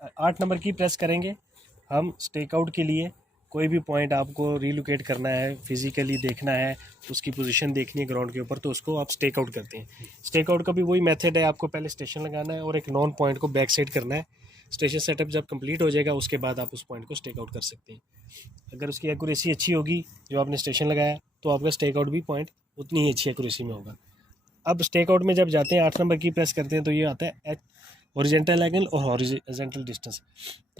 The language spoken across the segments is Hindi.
8 नंबर की प्रेस करेंगे हम स्टेक आउट के लिए। कोई भी पॉइंट आपको रीलोकेट करना है, फिजिकली देखना है, उसकी पोजीशन देखनी है ग्राउंड के ऊपर, तो उसको आप स्टेक आउट करते हैं। स्टेक आउट का भी वही मेथड है, आपको पहले स्टेशन लगाना है और एक नॉन पॉइंट को बैक साइड करना है। स्टेशन सेटअप जब कंप्लीट हो जाएगा उसके बाद आप उस पॉइंट को स्टेक आउट कर सकते हैं। अगर उसकी एक्यूरेसी अच्छी होगी जो आपने स्टेशन लगाया, तो आपका स्टेक आउट भी पॉइंट उतनी ही अच्छी एक्यूरेसी में होगा। अब स्टेक आउट में जब जाते हैं 8 नंबर की प्रेस करते हैं तो ये आता है हॉरिजेंटल एंगल और हॉरिजेंटल डिस्टेंस।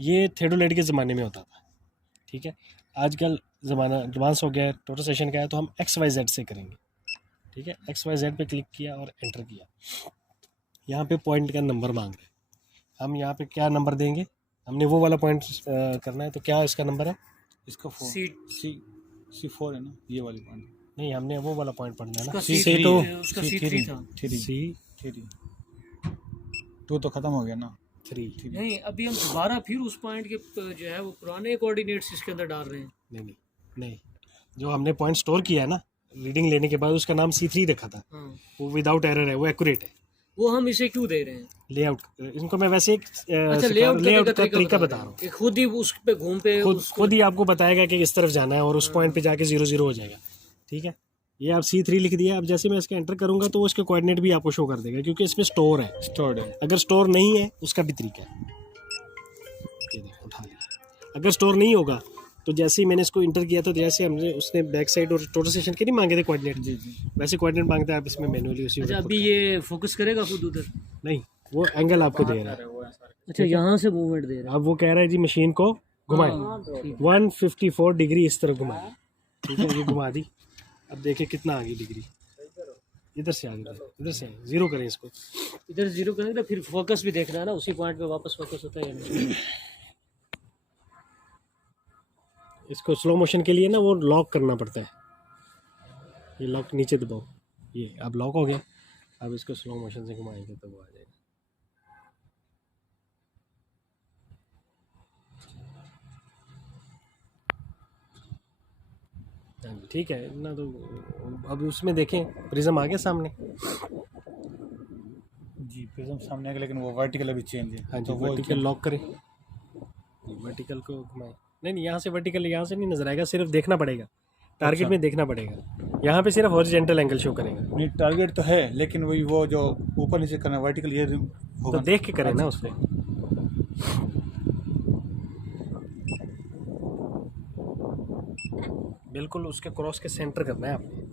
ये थेडोलाइट के ज़माने में होता था, ठीक है। आजकल ज़माना एडवांस हो गया है, टोटल सेशन का है, तो हम XYZ से करेंगे, ठीक है। XYZ पे क्लिक किया और एंटर किया। यहाँ पे पॉइंट का नंबर मांग रहे हैं, हम यहाँ पे क्या नंबर देंगे। हमने वो वाला पॉइंट करना है, तो क्या इसका नंबर है? इसका 4 C4 है ना, ये वाली पॉइंट नहीं, हमने वो वाला पॉइंट पढ़ना है ना। C3 था। C2 तो खत्म हो गया ना। 3 नहीं, अभी हम दोबारा फिर उस पॉइंट के जो है वो पुराने कोऑर्डिनेट्स इसके अंदर डाल रहे हैं। नहीं, जो हमने पॉइंट स्टोर किया है ना रीडिंग लेने के बाद, उसका नाम C3 रखा था। वो विदाउट एरर है, वो एक्यूरेट है। वो हम इसे क्यों दे रहे हैं? लेआउट, इनको मैं वैसे एक अच्छा, लेआउट का तरीका बता रहा हूँ। खुद ही उस पे घूम पे खुद ही आपको बताएगा कि इस तरफ जाना है और उस पॉइंट पे जाके 0-0 हो जाएगा, ठीक है। ये आप C3 लिख दिया। अब जैसे मैं इसके एंटर करूंगा तो उसके कोऑर्डिनेट भी आपको शो कर देगा, क्योंकि इसमें स्टोर्ड है। अगर स्टोर नहीं है उसका भी तरीका है, ये देखो उठा लिया। अगर स्टोर नहीं होगा तो जैसे ही मैंने इसको इंटर किया तो जैसे हमने उसने बैक साइड और टोटल सेशन के नहीं मांगे थे कोऑर्डिनेट, जी, वैसे कोऑर्डिनेट मांगते हैं आप इसमें मैनुअली उसी। अच्छा, अभी ये फोकस करेगा खुद उधर? नहीं, वो एंगल आपको दे रहा है। अच्छा, यहाँ से मूवमेंट दे रहा है। अब वो कह रहा है जी मशीन को घुमाए 154 डिग्री इस तरफ घुमाए, ठीक है। ये घुमा दी। अब देखिए कितना आ गई डिग्री, इधर से आ गई, इधर से 0 करें इसको, इधर 0 करेंगे तो फिर फोकस भी देखना है ना, उसी पॉइंट पे वापस फोकस होता है। इसको स्लो मोशन के लिए ना वो लॉक करना पड़ता है। ये लॉक नीचे दबाओ, ये अब लॉक हो गया। अब इसको स्लो मोशन से घुमाएंगे तो वो आ जाएगा। ठीक है ना। तो अब उसमें देखें प्रिज्म आ गया सामने। जी, प्रिज्म सामने आ गया, लेकिन वो वर्टिकल अभी चेंज है। हाँ, तो वर्टिकल लॉक करें, वर्टिकल को घुमाएं। नहीं, यहाँ से वर्टिकल यहाँ से नहीं नजर आएगा, सिर्फ देखना पड़ेगा टारगेट में, देखना पड़ेगा। यहाँ पे सिर्फ हॉरिजॉन्टल एंगल शो करेगा। नहीं, टारगेट तो है, लेकिन वही वो जो ऊपर नीचे करना वर्टिकल ये होगा, तो देख के करें ना उसको। बिल्कुल उसके क्रॉस के सेंटर करना है आपने।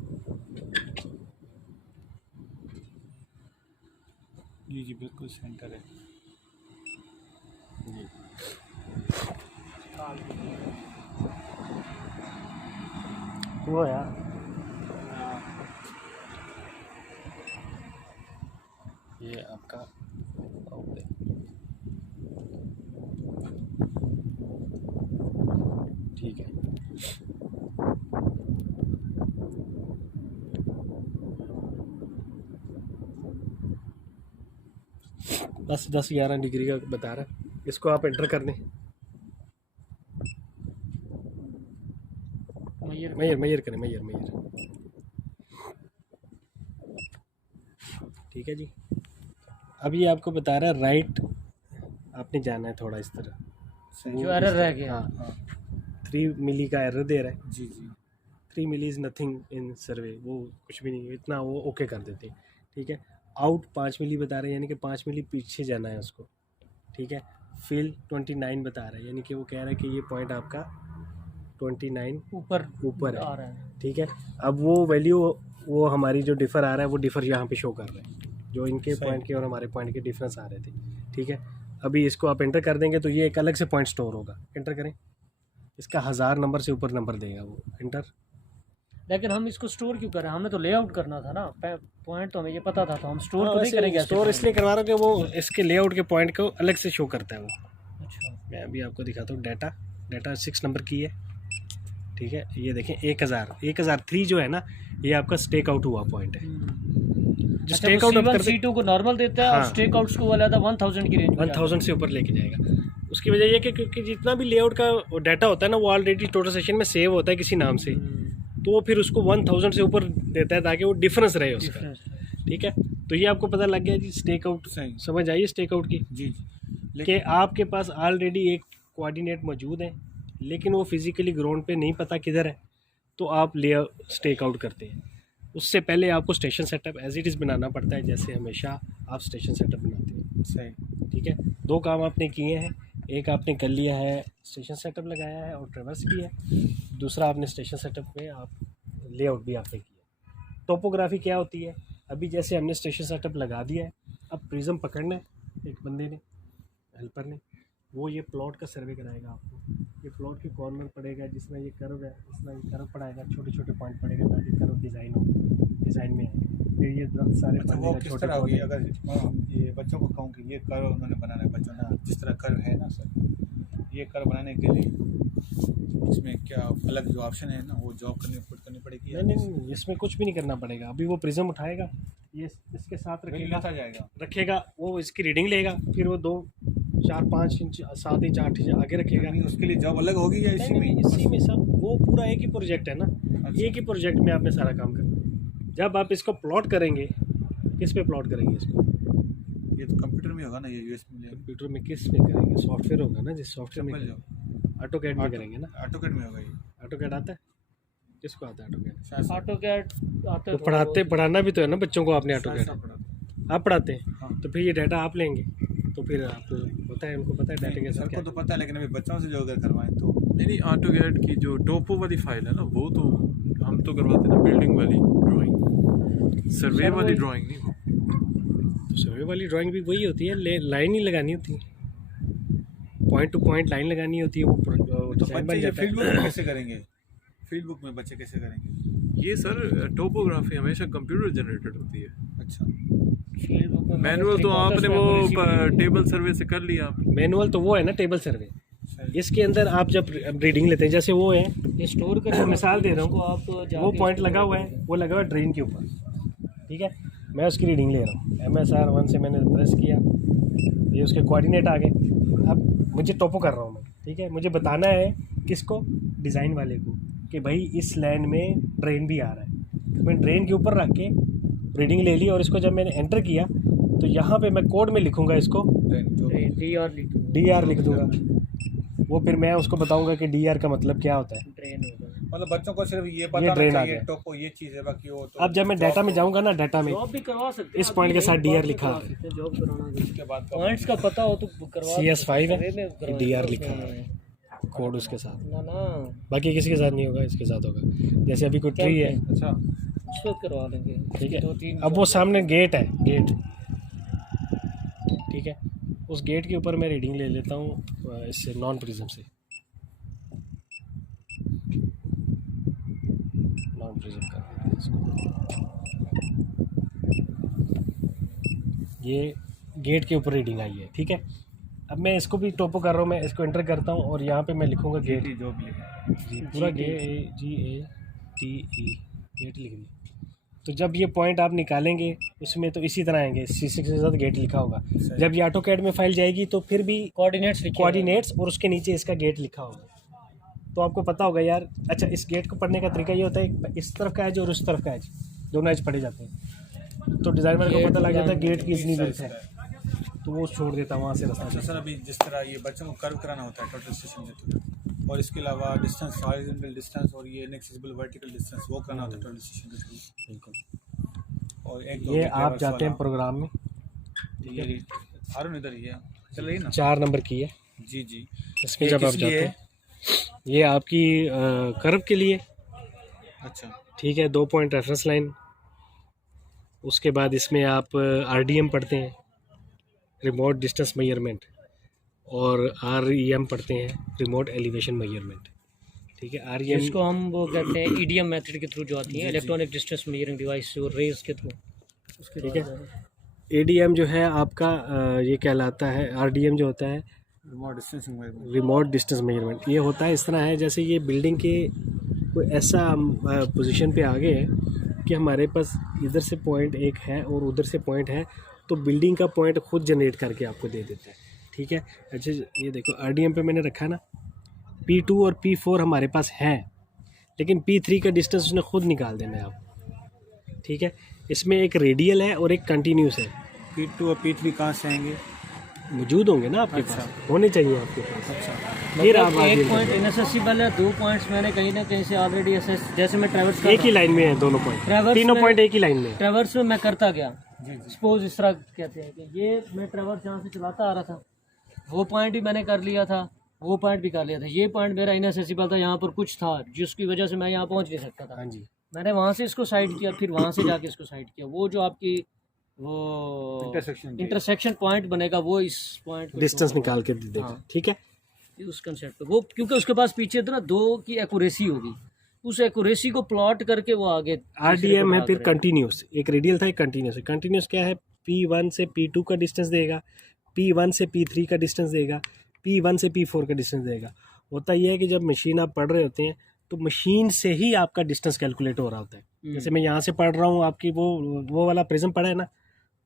जी बिल्कुल सेंटर है जी। वो यार ये आपका ठीक है। बस 10-11 डिग्री का बता रहा है, इसको आप एंटर कर दें। मैयर करें, मैयर। ठीक है जी। अब ये आपको बता रहा है राइट, आपने जाना है थोड़ा इस तरह। जो एरर रह गया, हाँ 3 मिली का एरर दे रहा है। जी 3 मिली इज़ नथिंग इन सर्वे, वो कुछ भी नहीं है इतना, वो ओके कर देते हैं, ठीक है। आउट 5 मिली बता रहे हैं, यानी कि 5 मिली पीछे जाना है उसको, ठीक है। फिल 29 बता रहा है, यानी कि वो कह रहा है कि ये पॉइंट आपका 29 ऊपर आ रहा है, ठीक है। अब वो वैल्यू, वो हमारी जो डिफ़र आ रहा है वो डिफ़र यहाँ पे शो कर रहे हैं, जो इनके पॉइंट के और हमारे पॉइंट के डिफरेंस आ रहे थे, ठीक है। अभी इसको आप एंटर कर देंगे तो ये एक अलग से पॉइंट स्टोर होगा। एंटर करें, इसका 1000 नंबर से ऊपर नंबर देगा वो। एंटर। लेकिन हम इसको स्टोर क्यों कर रहे हैं? हमने तो लेआउट करना था ना, पॉइंट तो हमें ये पता था, तो हम स्टोर तो नहीं करेंगे। स्टोर इसलिए करवा रहा हूँ कि वो इसके लेआउट के पॉइंट को अलग से शो करता है वो। अच्छा, मैं अभी आपको दिखाता हूँ। डाटा 6 नंबर की है, ठीक है। ये देखें 1003 जो है ना, ये आपका स्टेक आउट हुआ पॉइंट है। जो स्टेक आउट C1 C2 को नॉर्मल देता है, और स्टेक आउट्स को वाला था 1000 की रेंज, 1000 से ऊपर लेके जाएगा। उसकी वजह ये कि क्योंकि जितना भी लेआउट का डाटा होता है ना, वो ऑलरेडी टोटल सेशन में सेव होता है किसी नाम से, तो वो फिर उसको 1000 से ऊपर देता है ताकि वो डिफरेंस रहे उसका, ठीक है। तो ये आपको पता लग गया जी स्टेक आउट, समझ आइए स्टेक आउट की। जी। कि आपके पास ऑलरेडी एक कोऑर्डिनेट मौजूद है, लेकिन वो फिज़िकली ग्राउंड पे नहीं पता किधर है, तो आप ले स्टेक आउट करते हैं। उससे पहले आपको station setup as it is बनाना पड़ता है, जैसे हमेशा आप स्टेशन सेटअप बनाते हैं। सही। ठीक है, 2 काम आपने किए हैं। एक आपने कर लिया है, स्टेशन सेटअप लगाया है और ट्रेवर्स किया है। दूसरा आपने स्टेशन सेटअप में आप लेआउट भी आपने किया। टोपोग्राफी क्या होती है? अभी जैसे हमने स्टेशन सेटअप लगा दिया है, अब प्रिज्म पकड़ना है एक बंदे ने, हेल्पर ने, वो ये प्लॉट का सर्वे कराएगा आपको। ये प्लॉट के कॉर्नर पड़ेगा, जिसमें ये कर्व है इसमें ये कर्व पड़ाएगा, छोटे छोटे पॉइंट पड़ेगा ताकि कर्व डिज़ाइन हो, डिज़ाइन में आए। फिर ये दरख्त सारे अच्छा, वो किस तरह होगी? अगर ये बच्चों को कहूँ कि ये कर्व उन्होंने बनाना है, बच्चों ना जिस तरह कर्व है ना सर, ये कर्व बनाने के लिए इसमें क्या अलग जो ऑप्शन है ना, वो जॉब करनी पड़ेगी? नहीं, इसमें कुछ भी नहीं करना पड़ेगा। अभी वो प्रिज्म उठाएगा, ये इसके साथ रखेगा, वो इसकी रीडिंग लेगा, फिर वो 2, 4, 5 इंच, 7 इंच, 8 इंच आगे रखेगा। उसके लिए जॉब अलग होगी या इसी में सब वो पूरा एक ही प्रोजेक्ट है ना। अच्छा। एक ही प्रोजेक्ट में आपने सारा काम करना है। जब आप इसको प्लॉट करेंगे, किस पे प्लॉट करेंगे इसको? ये तो कंप्यूटर में होगा ना, ये यूएसबी में? कंप्यूटर में किस में करेंगे? सॉफ्टवेयर होगा ना, जिस सॉफ्टवेयर में ऑटोकैड में करेंगे ना। ऑटोकैड में होगा ये। ऑटोकैड आता है? किसको आता है ऑटोकैड? ऑटोकैड आता तो है, पढ़ाना भी तो है ना बच्चों को आपने ऑटोकैड। आप पढ़ाते हैं? हाँ। तो फिर ये डाटा आप लेंगे, तो फिर आप पता है, उनको पता है डाटा के साथ क्या तो पता है, लेकिन अभी बच्चों से जो अगर करवाएं तो नहीं, ऑटोकैड की जो टोपो वाली फाइल है ना, वो तो हम तो करवाते हैं ना, बिल्डिंग वाली ड्राइंग, सर्वे वाली ड्राइंग नहीं। तो सर्वे वाली ड्राइंग भी वही होती है, लाइन ही लगानी होती है, पॉइंट टू पॉइंट लाइन लगानी होती है। वो तो बच्चे फील्ड बुक में कैसे करेंगे? फील्ड बुक में बच्चे कैसे करेंगे? ये सर टोपोग्राफी हमेशा कंप्यूटर जनरेटेड होती है। अच्छा, मैनुअल तो आपने वो टेबल सर्वे से कर लिया। मैनुअल तो वो है ना टेबल सर्वे। इसके अंदर आप जब रीडिंग लेते हैं, जैसे वो है, ये स्टोर करें, मिसाल दे रहा हूँ, आप वो पॉइंट लगा हुआ है, वो लगा हुआ है ड्रेन के ऊपर। ठीक है, मैं उसकी रीडिंग ले रहा हूँ, MSR 1 से मैंने प्रेस किया, ये उसके कोऑर्डिनेट आ गए। अब मुझे टोपो कर रहा हूँ मैं, ठीक है, मुझे बताना है किसको? डिज़ाइन वाले को, कि भाई इस लाइन में ड्रेन भी आ रहा है। तो मैं ड्रेन के ऊपर रख के रीडिंग ले ली, और इसको जब मैंने एंटर किया तो यहाँ पे मैं कोड में लिखूँगा, इसको DR लिख दूँगा। वो फिर मैं उसको बताऊँगा कि DR का मतलब क्या होता है। मतलब बच्चों को सिर्फ ये पता ड्रेन होना आ चाहिए गया। टोपो ये चीज़ है, बाकी वो तो अब जब मैं डाटा में जाऊँगा ना, डाटा में जॉब भी करवा सकते हैं, इस पॉइंट के साथ DR लिखा है, जॉब कराना है। उसके बाद पॉइंट्स का पता हो तो करवा CS5 है, सर्वे में करवा DR सकते लिखा हैं। है कोड उसके साथ। ना बाकी किसी के साथ नहीं होगा, इसके साथ होगा। जैसे अभी कोई ट्री है, अच्छा उसको करवा लेंगे। ठीक है, 2-3 अब वो सामने गेट है, गेट, ठीक है, उस गेट के ऊपर मैं रीडिंग ले लेता हूँ इससे, नॉन प्रिज्म से, नॉन प्रिज्म कर देते हैं इसको। ये गेट के ऊपर रीडिंग आई है, ठीक है। अब मैं इसको भी टोपो कर रहा हूँ, मैं इसको एंटर करता हूँ और यहाँ पे मैं लिखूँगा गेट, जो भी लिखा जी पूरा GATE गेट लिख दिया। तो जब ये पॉइंट आप निकालेंगे उसमें तो इसी तरह आएंगे, C6 के साथ गेट लिखा होगा। जब ये ऑटोकैड में फाइल जाएगी तो फिर भी कोऑर्डिनेट्स और उसके नीचे इसका गेट लिखा होगा। तो आपको पता होगा यार, अच्छा इस गेट को पढ़ने का तरीका ये होता है, इस तरफ का एज और उस तरफ का एज, दोनों एज पढ़े जाते हैं। तो डिज़ाइनर को पता लग जाता है गेट की इतनी विड्थ है, तो वो छोड़ देता है वहाँ से रास्ता। अच्छा सर, अभी जिस तरह ये बच्चों को कर्व कराना होता है टोटल स्टेशन में, तो और इसके अलावा डिस्टेंस, हॉरिजॉन्टल डिस्टेंस और ये इनएक्सेसिबल वर्टिकल डिस्टेंस, वो करना होता है टोटल स्टेशन के थ्रू। बिल्कुल, और एक ये आप जाते हैं प्रोग्राम में, ये हारून इधर ही है, चल रही है ना, 4 नंबर की है जी जी। इसमें जब आप जाते हैं, ये आपकी कर्व के लिए, अच्छा ठीक है, 2 पॉइंट रेफरेंस लाइन। उसके बाद इसमें आप RDM पढ़ते हैं, रिमोट डिस्टेंस मेजरमेंट, और REM पढ़ते हैं, रिमोट एलिवेशन मेजरमेंट, ठीक है। REM इसको हम वो कहते हैं EDM मेथड के थ्रू जो आती है, इलेक्ट्रॉनिक डिस्टेंस मेजरिंग डिवाइस, और रेज के थ्रू, उसके ठीक है। ADM जो है आपका ये कहलाता है, RDM जो होता है रिमोट डिस्टेंस मेजरमेंट, ये होता है इस तरह है, जैसे ये बिल्डिंग के कोई ऐसा पोजीशन पे आ गए हैं कि हमारे पास इधर से पॉइंट एक है और उधर से पॉइंट है, तो बिल्डिंग का पॉइंट खुद जनरेट करके आपको दे देता है, ठीक है। अच्छा ये देखो RDM पे मैंने रखा ना, P2 और P4 हमारे पास हैं, लेकिन P3 का डिस्टेंस उसने खुद निकाल देना है आप, ठीक है। इसमें एक रेडियल है और एक कंटिन्यूस है। P2 और P3 कहाँ से आएंगे? मौजूद होंगे ना आपके अच्छा। पास, होने चाहिए आपके पास। अच्छा ये रहा मतलब बात, एक ये पॉइंट इनएसेसिबल है, 2 पॉइंट्स मैंने कहीं ना कहीं से ऑलरेडी असेस, जैसे मैं ट्रैवर्स कर एक ही लाइन में है दोनों पॉइंट, ट्रैवर्स तीनों में- पॉइंट एक ही लाइन में है। ट्रैवर्स में मैं करता गया, जी जी सपोज इस तरह कहते हैं कि ये मैं ट्रैवर्स यहाँ से चलाता आ रहा था, वो पॉइंट भी मैंने कर लिया था, वो पॉइंट भी कर लिया था, ये पॉइंट मेरा इनएसेसिबल था, यहाँ पर कुछ था जिसकी वजह से मैं यहाँ पहुँच नहीं सकता था। हाँ जी, मैंने वहाँ से इसको साइड किया, फिर वहाँ से जाके इसको साइड किया। वो जो आपकी वो इंटरसेक्शन पॉइंट बनेगा, वो इस पॉइंट को डिस्टेंस show निकाल के दे देगा, हाँ। ठीक है। करेगा। उस कंसेप्ट पे वो, क्योंकि उसके पास पीछे तो ना 2 की एक्यूरेसी होगी, उस एक्यूरेसी को प्लॉट करके वो आगे RDM है, फिर कंटिन्यूस, एक रेडियल था, एक कंटिन्यूस है। कंटिन्यूस क्या है, P1 से P2 का डिस्टेंस देगा, P1 से P3 का डिस्टेंस देगा, P1 से P4 का डिस्टेंस देगा। होता यह है कि जब मशीन आप पढ़ रहे होते हैं तो मशीन से ही आपका डिस्टेंस कैलकुलेट हो रहा होता है। जैसे मैं यहाँ से पढ़ रहा हूँ, आपकी वो वाला प्रिज्म पढ़ा है ना,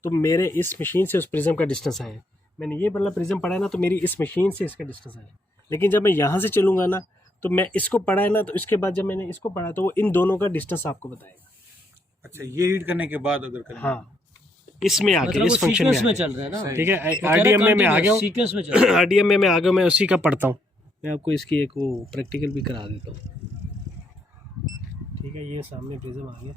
तो मेरे इस मशीन से उस प्रिज्म का डिस्टेंस आया। मैंने ये वाला प्रिज्म पढ़ा है ना, तो मेरी इस मशीन से इसका डिस्टेंस आया। लेकिन जब मैं यहाँ से चलूँगा ना, तो मैं इसको पढ़ा है ना, तो इसके बाद जब मैंने इसको पढ़ा तो वो इन दोनों का डिस्टेंस आपको बताएगा। अच्छा, ये रीड करने के बाद अगर करें हाँ, इसमें आके मतलब वो इस फंक्शन सीक्वेंस में में चल रहा है ना, ठीक है। वो कह रहा है RDM में मैं आ गया हूँ, सीक्वेंस में चल रहा है। RDM में मैं आ गया हूँ, मैं उसी का पढ़ता हूँ। मैं आपको इसकी एक वो प्रैक्टिकल भी करा देता हूँ, ठीक है। ये सामने प्रिज्म आ गया,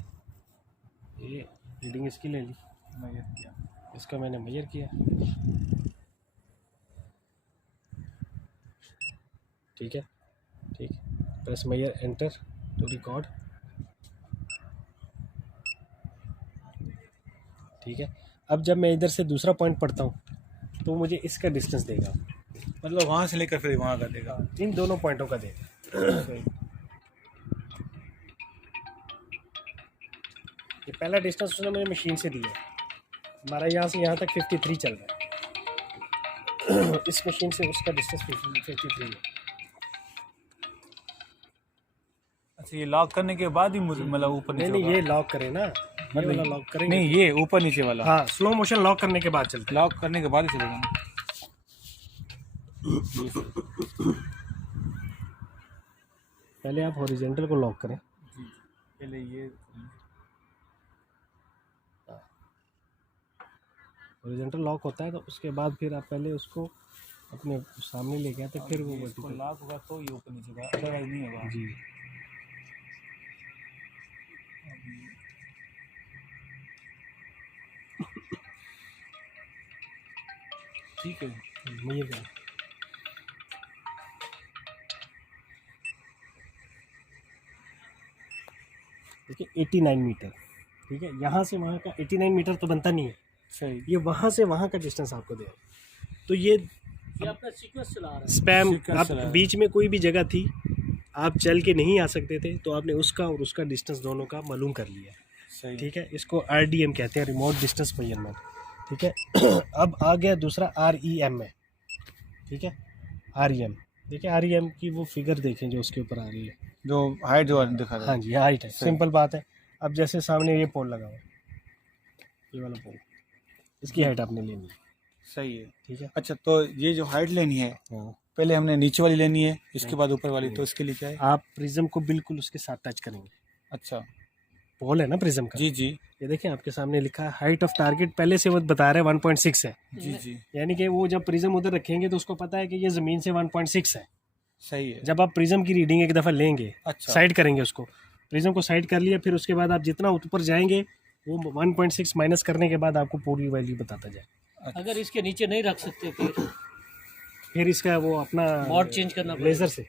ये रीडिंग इसकी ले ली, मेजर किया। इसका मैंने मेजर किया, ठीक है। ठीक, press measure enter to record, ठीक है। अब जब मैं इधर से दूसरा पॉइंट पढ़ता हूँ तो मुझे इसका डिस्टेंस देगा, मतलब वहाँ से लेकर फिर वहाँ का देगा। इन दोनों पॉइंटों का देगा। ये पहला डिस्टेंस उसने मुझे मशीन से दिया है, हमारा यहाँ से यहाँ तक 53 चल रहा है। इस मशीन से उसका डिस्टेंस 53 है। अच्छा, ये लॉक करने के बाद ही मुझे मतलब ऊपर नहीं नीचे नहीं, होगा? ये लॉक करें ना, ये वाला लॉक करेंगे। नहीं, ये ऊपर नीचे वाला हाँ, स्लो मोशन लॉक करने के बाद चलता है। लॉक करने के बाद ही चलेगा ना। पहले आप हॉरिजॉन्टल को लॉक करें, जी, पहले ये हॉरिजॉन्टल लॉक होता है तो उसके बाद फिर आप पहले उसको अपने सामने लेके आते, फिर वो इसको vertical। लॉक होगा तो ये ऊपर नीचे होगा, अदरवाइज नहीं होगा। जी, ठीक है। ये क्या, देखिए 89 मीटर, ठीक है। यहाँ से वहाँ का 89 मीटर तो बनता नहीं है, सही। ये वहाँ से वहाँ का डिस्टेंस आपको देगा। तो ये ये अपना सीक्वेंस चला रहा है। स्पैम, Sequence आप चला रहा है। बीच में कोई भी जगह थी, आप चल के नहीं आ सकते थे, तो आपने उसका और उसका डिस्टेंस दोनों का मालूम कर लिया, सही। ठीक है। इसको RDM कहते हैं, रिमोट डिस्टेंस मेजरमेंट, ठीक है। अब आ गया दूसरा REM है, ठीक है। REM देखिए, REM की वो फिगर देखें जो उसके ऊपर आ रही है, जो हाइट जो दिखा रहा हाँ है। जी, हाइट है, सिंपल बात है। अब जैसे सामने ये पोल लगा हुआ है, ये वाला पोल, इसकी हाइट आपने लेनी है, सही है। ठीक है। अच्छा, तो ये जो हाइट लेनी है, हाँ, पहले हमने नीचे वाली लेनी है, इसके बाद ऊपर वाली, तो इसके लिए क्या है? आप प्रिज्म को बिल्कुल उसके साथ टच करेंगे, अच्छा, पोल है ना प्रिज्म का, जी जी ये देखें आपके सामने लिखा है हाइट ऑफ टारगेट, पहले से वो बता रहे हैं 1.6 है, जी जी, यानी कि वो जब प्रिज्म उधर रखेंगे तो उसको पता है कि ये ज़मीन से 1.6 है। सही है। जब आप प्रिज्म की रीडिंग एक दफ़ा लेंगे, अच्छा, साइड करेंगे उसको, प्रिज्म को साइड कर लिया, फिर उसके बाद आप जितना ऊपर जाएंगे वो 1.6 माइनस करने के बाद आपको पूरी वैल्यू बताता जाए। अच्छा, अगर इसके नीचे नहीं रख सकते फिर इसका वो अपना मोड चेंज करना पड़ेगा। लेज़र से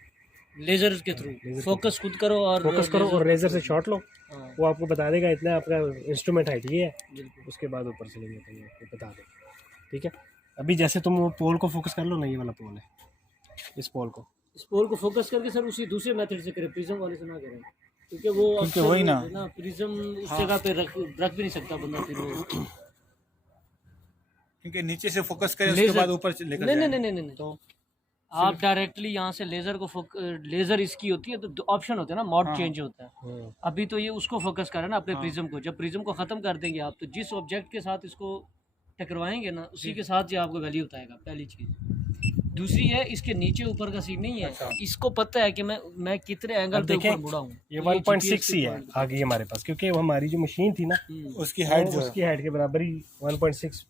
लेजर के थ्रू फोकस खुद करो और फोकस करो और लेज़र से शॉट लो, हाँ, वो आपको बता देगा इतना आपका इंस्ट्रूमेंट हाइट ये है, बिल्कुल। उसके बाद ऊपर चलेंगे तो ये आपको बता देगा, ठीक है। अभी जैसे तुम वो पोल को फोकस कर लो ना, ये वाला पोल है, इस पोल को इस पोल को फोकस करके सर उसी दूसरे मेथड से करें, प्रिज्म वाले से ना करें, क्योंकि वो क्योंकि अक्सर वही ना। प्रिज्म उस जगह पे रख भी नहीं सकता बंदा, फिर वो क्योंकि नीचे से फोकस करें उसके लेजर- बाद ऊपर लेकर नहीं जाएं। नहीं नहीं नहीं नहीं, तो आप डायरेक्टली यहाँ से लेजर को लेजर इसकी होती है, तो ऑप्शन होते हैं ना, मोड हाँ। चेंज होता है। अभी तो ये उसको फोकस करें ना अपने प्रिज्म को, जब प्रिज्म को ख़त्म कर देंगे आप, तो जिस ऑब्जेक्ट के साथ इसको टकरवाएंगे ना, उसी के साथ ये आपको वैल्यू बताएगा, पहली चीज़। दूसरी है, इसके नीचे ऊपर का सीन नहीं है, अच्छा। इसको पता है कि मैं कितने एंगल अब पे देखें, ऊपर मुड़ा हूँ। ये तो 1.6 ही है GPS आगे हमारे पास, क्योंकि वो हमारी जो मशीन थी ना, हम्म, उसकी हाइट वो जो है, उसकी हाइट के बराबर ही 1.6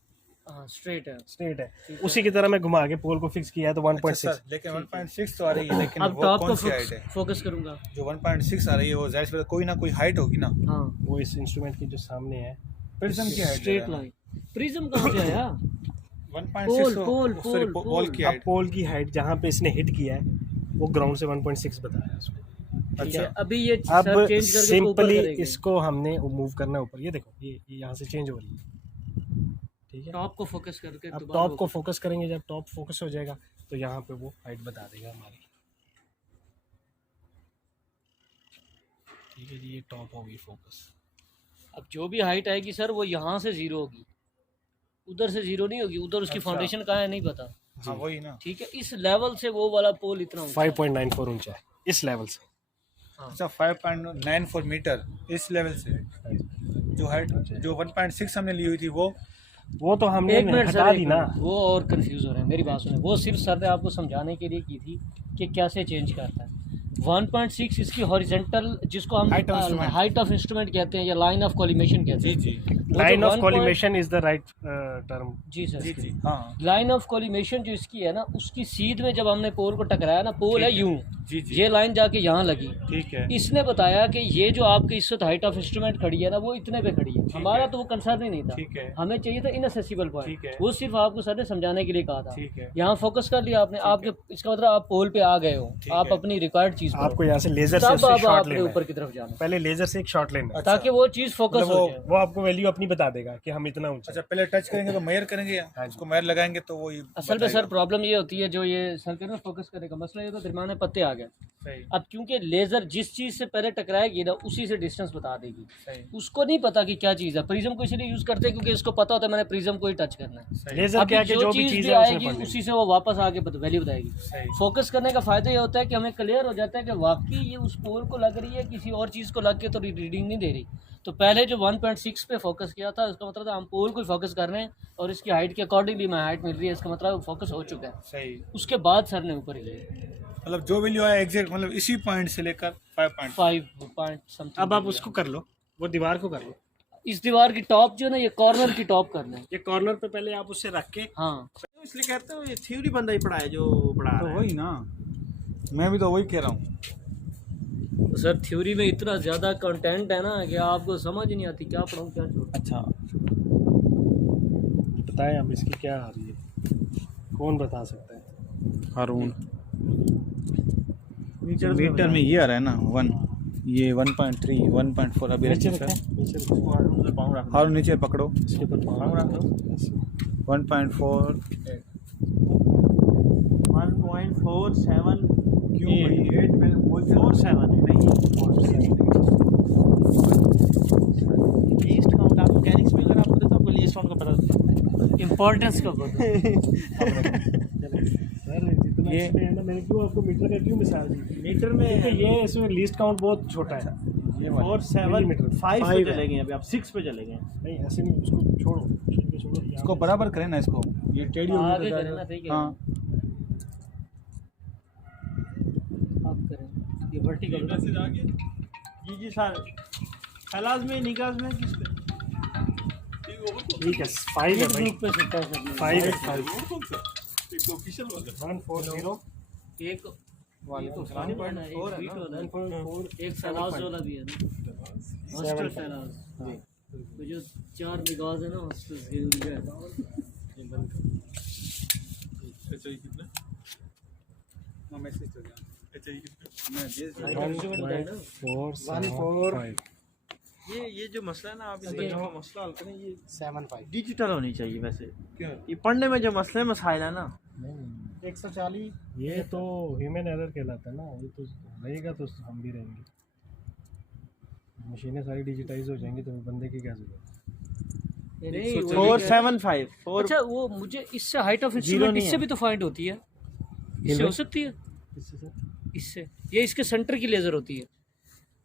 हाँ स्ट्रेट है। स्ट्रेट है, उसी की तरह मैं घुमा के पोल को फिक्स किया है तो 1.6। सर लेकिन 1.6 तो आ रही है, लेकिन अब वो टॉप कौन को सी हाइट है? फोकस करूंगा। जो 1.6 आ रही है वो जाहिर सी बात है कोई ना कोई हाइट होगी ना। हाँ वो इस इंस्ट्रूमेंट की जो सामने है प्रिज्म की हाइट स्ट्रेट लाइन। प्रिज्म कहाँ से आया? 1.6 पोल, सॉरी पोल, बॉल की अब हाइट। पोल की हाइट जहाँ पे इसने हिट किया है वो ग्राउंड से 1.6 बताया उसको। ठीक है, अभी ये अब सर चेंज करके इसको ऊपर सिंपली करेंगे। इसको हमने मूव करना है ऊपर, ये देखो ये यहाँ से चेंज हो रही है। ठीक है, टॉप को फोकस करके अब दोबारा टॉप को फोकस करेंगे, जब टॉप फोकस हो जाएगा तो यहाँ पे वो हाइट बता देगा हमारी। ठीक है जी, ये टॉप होगी फोकस। अब जो भी हाइट आएगी सर वो यहाँ से 0 होगी, उधर से 0 नहीं होगी। उधर उसकी अच्छा। फाउंडेशन कहाँ है नहीं पता। हाँ वही ना। ठीक है, इस लेवल से वो वाला पोल इतना ऊंचा है। 5.94 ऊंचा है इस लेवल से। अच्छा 5.94 मीटर इस लेवल से। जो हाइट जो 1.6 हमने ली हुई थी वो तो हमने एक मिनट हटा सर, दी ना। वो और कंफ्यूज हो रहे हैं, मेरी बात सुने। वो सिर्फ सर ने आपको समझाने के लिए की थी कि कैसे चेंज करता है। 1.6 इसकी हॉरिजेंटल, जिसको हम Height of instrument। Height of instrument कहते हैं या लाइन ऑफ कॉलिमेशन कहते जी हैं। जी वो लाइन जो of 1 collimation is the right term. जी सर, जी जी हाँ लाइन ऑफ कॉलिमेशन जो इसकी है ना, उसकी सीध में जब हमने पोल को टकराया ना, पोल है यूं, जी जी ये लाइन जाके यहाँ लगी। ठीक है। इसने बताया कि ये जो आपकी इस वक्त हाइट ऑफ इंस्ट्रूमेंट खड़ी है ना, वो इतने पे खड़ी है। हमारा तो वो कंसर्न ही नहीं था, ठीक है हमें चाहिए था इनएसेसिबल ठीक पॉइंट। है। वो सिर्फ आपको सर ने समझाने के लिए कहा था। ठीक है यहाँ फोकस कर लिया आपने, आपके इसका मतलब आप पोल पे आ गए हो, ठीक आप है। अपनी रिक्वायर्ड चीज आपको यहाँ से लेजर से तब उससे अब शॉट आपने लेना ऊपर है। की तरफ जाना, पहले लेजर से एक शॉट लेना है, ताकि वो चीज फोकस मतलब हो जाए। वो आपको वैल्यू अपनी बता देगा कि हम इतना ऊंचा अच्छा पहले टच करेंगे तो मेयर करेंगे या उसको मेयर लगाएंगे तो वो असल में सर प्रॉब्लम ये होती है, जो ये सर के ना फोकस करने का मसला ये होता है, दरमियाने पत्ते आ गए। सही अब क्योंकि लेजर जिस चीज से पहले टकराएगी ना, उसी से डिस्टेंस बता देगी। सही उसको नहीं पता कि क्या चीज़ है। प्रिज्म को इसलिए यूज करते हैं क्योंकि इसको पता होता है मैंने प्रिज्म को ही टच करना है। सही लेजर अब क्या है कि जो भी चीज़ चीज भी है उसने आएगी पढ़ ली। उसी से वो वापस आके वैल्यू बताएगी। सही फोकस करने का फायदा ये होता है कि हमें क्लियर हो जाता है कि वाकई ये उस पोल को लग रही है, किसी और चीज़ को लग के तो रीडिंग नहीं दे रही। तो पहले जो 1.6 पे फोकस किया था, उसका मतलब था हम पोल को फोकस कर रहे हैं और इसकी हाइट के अकॉर्डिंगली हमें हाइट मिल रही है, इसका मतलब फोकस हो चुका है। सही उसके बाद सर ने ऊपर किया मतलब जो वैल्यू आया एग्जैक्ट मतलब इसी पॉइंट से लेकर 5 5 पॉइंट समथिंग। अब आप उसको कर लो, वो दीवार को कर लो। इस दीवार की टॉप जो है ना, ये कॉर्नर की टॉप करना है। ये कॉर्नर पे पहले आप उससे रख के, हाँ इसलिए कहते हो ये थ्योरी बंदा ही पढ़ाए जो पढ़ा तो रहा है। वही ना, मैं भी तो वही कह रहा हूँ। तो सर थ्योरी में इतना ज़्यादा कंटेंट है ना कि आपको समझ ही नहीं आती क्या पढ़ाऊँ क्या छोड़ूं। अच्छा बताएं अब इसकी क्या आ रही है, कौन बता सकता है? हारून मीटर में ये आ रहा है ना 1, ये 1.3 1.4 अभी नीचे रखिए रखो, सर। नीचे रखो, हारून नीचे पकड़ो इसके ऊपर पाँव रख दो। 1.4 1.47 क्यों भाई 8 में बोल 47 नहीं लीस्ट काउंट आप मैकेनिक्स में अगर आपको देखो आपको लीस्ट काउंट का पता होता है। इम्पोर्टेंस का पता। सर जितना ये- इसमें है ना, मैंने क्यों आपको मीटर का क्यों मिसाल दी? मीटर क्योंकि में ये इसमें लीस्ट काउंट बहुत छोटा है। 4 7 मिलीमीटर। 5 पे Five है। चले गए अभी आप 6 पे चले गए। नहीं ऐसे नहीं, उसको छोड़ो, इनको छोड़ो, यहाँ इसको बराबर करें ना, इसको ये टेढ़ी आगे होगी तो करें ना, ज़्यादा- ठीक है। हाँ आप करें ये वर्टिकल। जी सर खलाज में निकाज में किस पे ठीक है 5 है भाई, ग्रुप पे सकता है सर। 5 है 5 140 एक ये तो 1.4 है, एक बीट वाला है, 1.4 एक सैलाज वाला भी है ना, हॉस्टल सैलाज। तो जो 4 बिगाज है ना हॉस्टल के उनका है। हाँ, मैसेज तो गया। मैं भेज दिया। हाइट इंस्ट्रूमेंट बताया ना। 1.4 ये जो मसला है ना आप इस बच्चों का मसला हल करें। ये 7.5 डिजिटल होनी चाहिए वैसे। क्यों ये पढ़ने में जो मसले मसाइल है ना 140 ये तो ह्यूमन एरर कहलाता है ना, ये तो रहेगा तो हम भी रहेंगे। मशीनें सारी डिजिटाइज हो जाएंगी तो बंदे की क्या जरूरत है? नहीं, वो 475 4 अच्छा वो मुझे इससे हाइट ऑफ Zero इंस्ट्रूमेंट नहीं इससे है। भी तो फाइंड होती है, इससे हो सकती है, इससे सर इससे ये इसके सेंटर की लेजर होती है।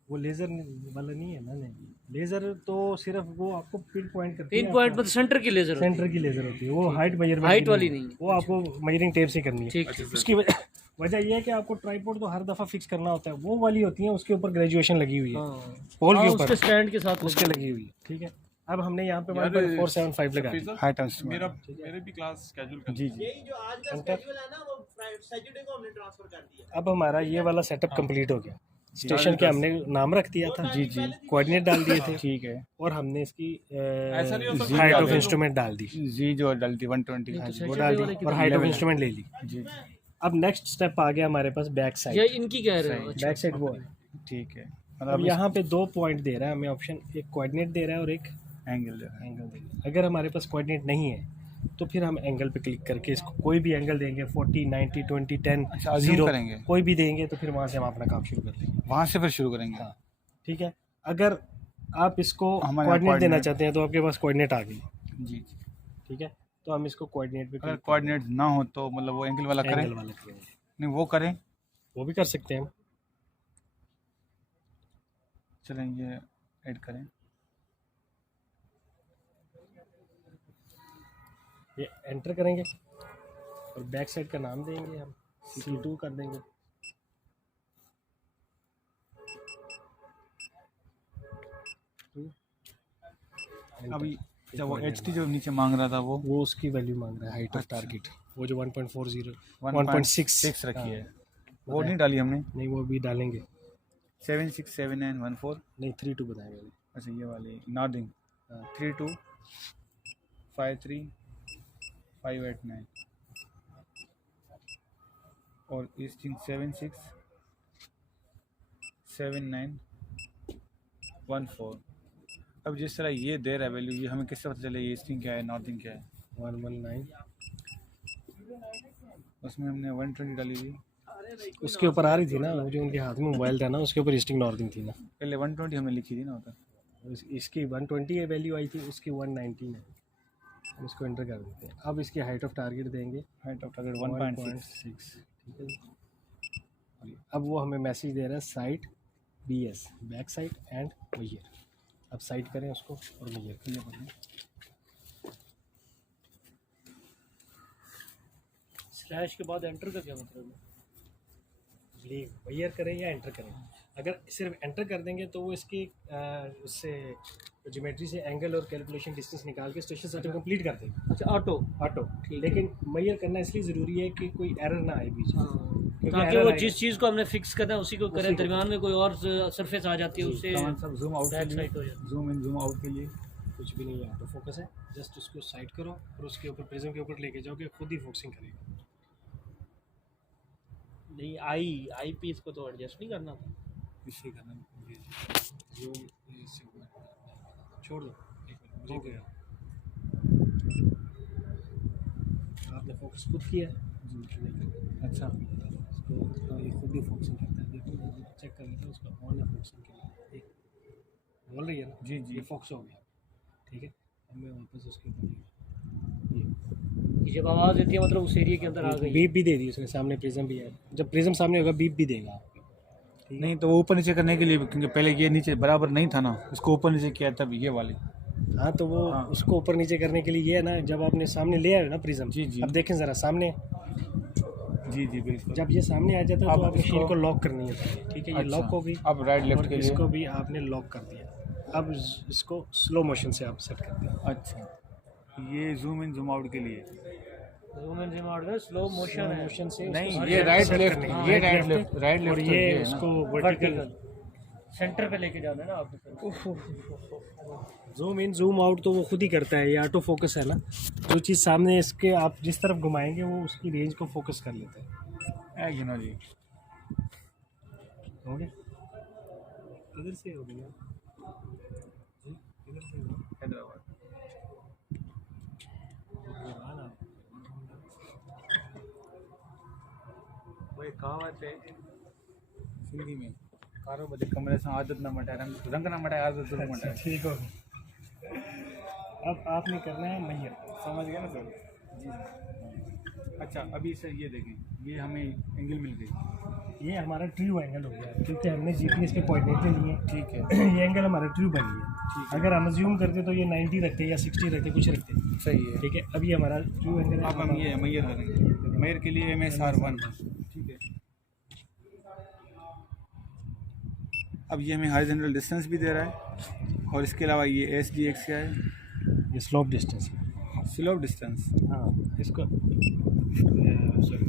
वो लेजर वाला नहीं है ना, नहीं लेजर तो सिर्फ वो आपको पिन पॉइंट करती है, पिन पॉइंट मतलब सेंटर की लेजर होती सेंटर की लेजर होती है, वो हाइट मेजरमेंट हाइट वाली नहीं है। वो आपको मेजरिंग टेप से करनी है। ठीक ठीक। उसकी वजह ये है कि आपको ट्राइपॉड तो हर दफ़ा फिक्स करना होता है, वो वाली होती है उसके ऊपर ग्रेजुएशन लगी हुई है, हाँ पोल हाँ, के उसके ऊपर स्टैंड के साथ उसके लगी हुई है। ठीक है, अब हमने यहाँ पे यार, 1.475 लगा दी। सफीज़ा, हाइट ऑफ मेरा मेरे भी क्लास स्केड्यूल कर जी जी यही जो आज का स्केड्यूल है ना वो सैटरडे को हमने ट्रांसफर कर दिया। अब हमारा ये वाला सेटअप कंप्लीट हो गया। स्टेशन के हमने नाम रख दिया था, जी जी कोऑर्डिनेट डाल दिए थे, ठीक है। और हमने इसकी ऐसा नहीं हो सकता हाइट ऑफ कि इंस्ट्रूमेंट डाल दी, जी जो डलती 120 तो वो Saturday डाल वाले दी की और तो हाइट ऑफ 11 इंस्ट्रूमेंट ले ली। जी अब नेक्स्ट स्टेप आ गया हमारे पास बैक ये साइड। इनकी कह रहे हो? अच्छा। बैक साइड वो है। ठीक है। अब मतलब यहाँ पे 2 पॉइंट दे रहा है हमें ऑप्शन, एक कोऑर्डिनेट दे रहा है और एक एंगल दे रहा है। एंगल दे रहा है। अगर हमारे पास कोऑर्डिनेट नहीं है तो फिर हम एंगल पे क्लिक करके इसको कोई भी एंगल देंगे, 40, 90, 20, 10, अच्छा, assume 0 करेंगे। कोई भी देंगे तो फिर वहाँ से हम अपना काम शुरू कर देंगे। वहाँ से फिर शुरू करेंगे। हाँ, ठीक है। अगर आप इसको हमारे यहाँ कोऑर्डिनेट देना coordinate- चाहते हैं तो आपके पास कोऑर्डिनेट आ गई, जी ठीक है। तो हम इसको कोऑर्डिनेट पे अगर कोऑर्डिनेट ना हो तो मतलब वो एंगल वाला करें, एंगल वाला करेंगे, नहीं वो करें। वो भी कर सकते हैं हम। चलें ये ऐड करें। ये एंटर करेंगे और बैक साइड का नाम देंगे हम, C2 कर देंगे। अभी जब वो HT जो नीचे मांग रहा था वो उसकी वैल्यू मांग रहा है, हाइट ऑफ अच्छा। टारगेट, वो जो 1.40 1.6 1.6 रखी है, हाँ। वो नहीं डाली हमने। नहीं, वो भी डालेंगे। 767914। नहीं, 32 बताएंगे अभी। अच्छा ये वाली नॉर्दिंग हाँ। 3253589 और ईस्टिंग 767914। अब जिस तरह ये दे रहा है वैल्यू, ये हमें किससे पता चले ये ईस्टिंग क्या है नॉर्दिंग क्या है? 119 उसमें हमने 120 डाली थी। उसके ऊपर आ रही थी ना, वो जो उनके हाथ में मोबाइल था ना, उसके ऊपर ईस्टिंग नॉर्दिंग थी ना। पहले 120 हमने लिखी थी ना उधर। इसकी 120 वैल्यू आई थी, उसकी 119 है। हम इसको एंटर कर देते हैं। अब इसकी हाइट ऑफ टारगेट देंगे हाइट ऑफ टारगेट 1.6। 1.6, ठीक है। अब वो हमें मैसेज दे रहा है sight BS, back side and measure. अब साइट करें उसको और मेजर करें। स्लैश के बाद एंटर का क्या मतलब है? मेजर करें या एंटर करें। अगर सिर्फ एंटर कर देंगे तो वो इसकी उससे ज्योमेट्री से एंगल और कैलकुलेशन डिस्टेंस निकाल के स्टेशन सेटअप कंप्लीट कर देगा अच्छा, ऑटो। ऑटो। लेकिन मेजर करना इसलिए ज़रूरी है कि कोई एरर ना आए बीच में। क्योंकि ताकि error वो आएगा- जिस चीज़ को हमने फिक्स करना है उसी को करें, उसी को। दरमियान में कोई और सरफेस आ जाती है उससे कौन सा जूम आउट के बैक लिए, साइड हो जाती जूम इन जूम आउट के लिए कुछ भी नहीं है, ऑटो फोकस है। जस्ट उसको साइड करो और उसके ऊपर प्रिज्म के ऊपर लेके जाओगे, खुद ही फोकसिंग करेगा। नहीं आई पीस को तो एडजस्ट नहीं करना था। इससे करना जो छोड़ दो, एक मिनट हो गया। आपने फोकस खुद किया है जी, अच्छा इसको तो ये खुद ही फोकसिंग करता है। देखो चेक कर लेते हैं उसका ऑन है फोकसिंग के लिए, देख बोल रही है ना। जी जी ये फोकस हो गया, ठीक है। अब मैं वापस उसके ऊपर है। जब आवाज़ देती है मतलब उस एरिया के अंदर आ गई। बीप भी दे दी उसने, सामने प्रिज्म भी है। जब प्रिज्म सामने होगा बीप भी देगा आपको। नहीं तो वो ऊपर नीचे करने के लिए, क्योंकि पहले ये नीचे बराबर नहीं था ना, इसको ऊपर नीचे किया तब ये वाली। हाँ तो वो हाँ। उसको ऊपर नीचे करने के लिए ये है ना, जब आपने सामने ले आए ना प्रिज्म। जी, जी। अब देखें ज़रा सामने, जी जी बिल्कुल। जब ये सामने आ जाता है अब तो आप मशीन इसको- को लॉक करनी है, ठीक है। ये अच्छा, लॉक हो गई। अब राइट लेफ्ट और के लिए। इसको भी आपने लॉक कर दिया। अब इसको स्लो मोशन से आप सेट कर दें। अच्छा ये जूम इन जूम आउट के लिए। जूम इन जूम आउट है, स्लो मोशन है। मोशन से नहीं उसको ये set राइट करनी लेफ्ट, है। ये Right, right left left, right और लेफ्ट ये है ना। उसको वर्टिकल सेंटर पे लेके जाना है ना आपको। जूम इन जूम आउट तो वो खुद ही करता है। ये ऑटो फोकस है ना, जो चीज़ सामने इसके आप जिस तरफ घुमाएंगे वो उसकी रेंज को फोकस कर लेता है। गिनो जी हो गया, किधर से हो गया जी, किधर से हुआ? हैदराबाद। वो एक कहावत है हिंदी में, कारो बदे कमरे से आदत न मटाए, रंग न मटाए आदत जरूर मटाए। ठीक हो गया। अब आपने करना है मैयर। समझ गए ना सर? जी। अच्छा अभी सर ये देखें, ये हमें एंगल मिल गई। ये हमारा ट्रू एंगल हो गया क्योंकि हमने जीपीएस के कोऑर्डिनेट ले लिए। ठीक है ये एंगल हमारा ट्रू बन गया। अगर हम अज्यूम करते तो ये 90 रखते या 60 रखते, कुछ रखते, सही है। ठीक है। अब ये हमारा ट्रू एंगल है। अब हम ये मैयर करेंगे, मैयर के लिए MSR 1। ठीक है अब ये हमें हॉरिजॉन्टल डिस्टेंस भी दे रहा है, और इसके अलावा ये SDX क्या है, ये स्लोप डिस्टेंस है। Slope distance. हाँ इसको सॉरी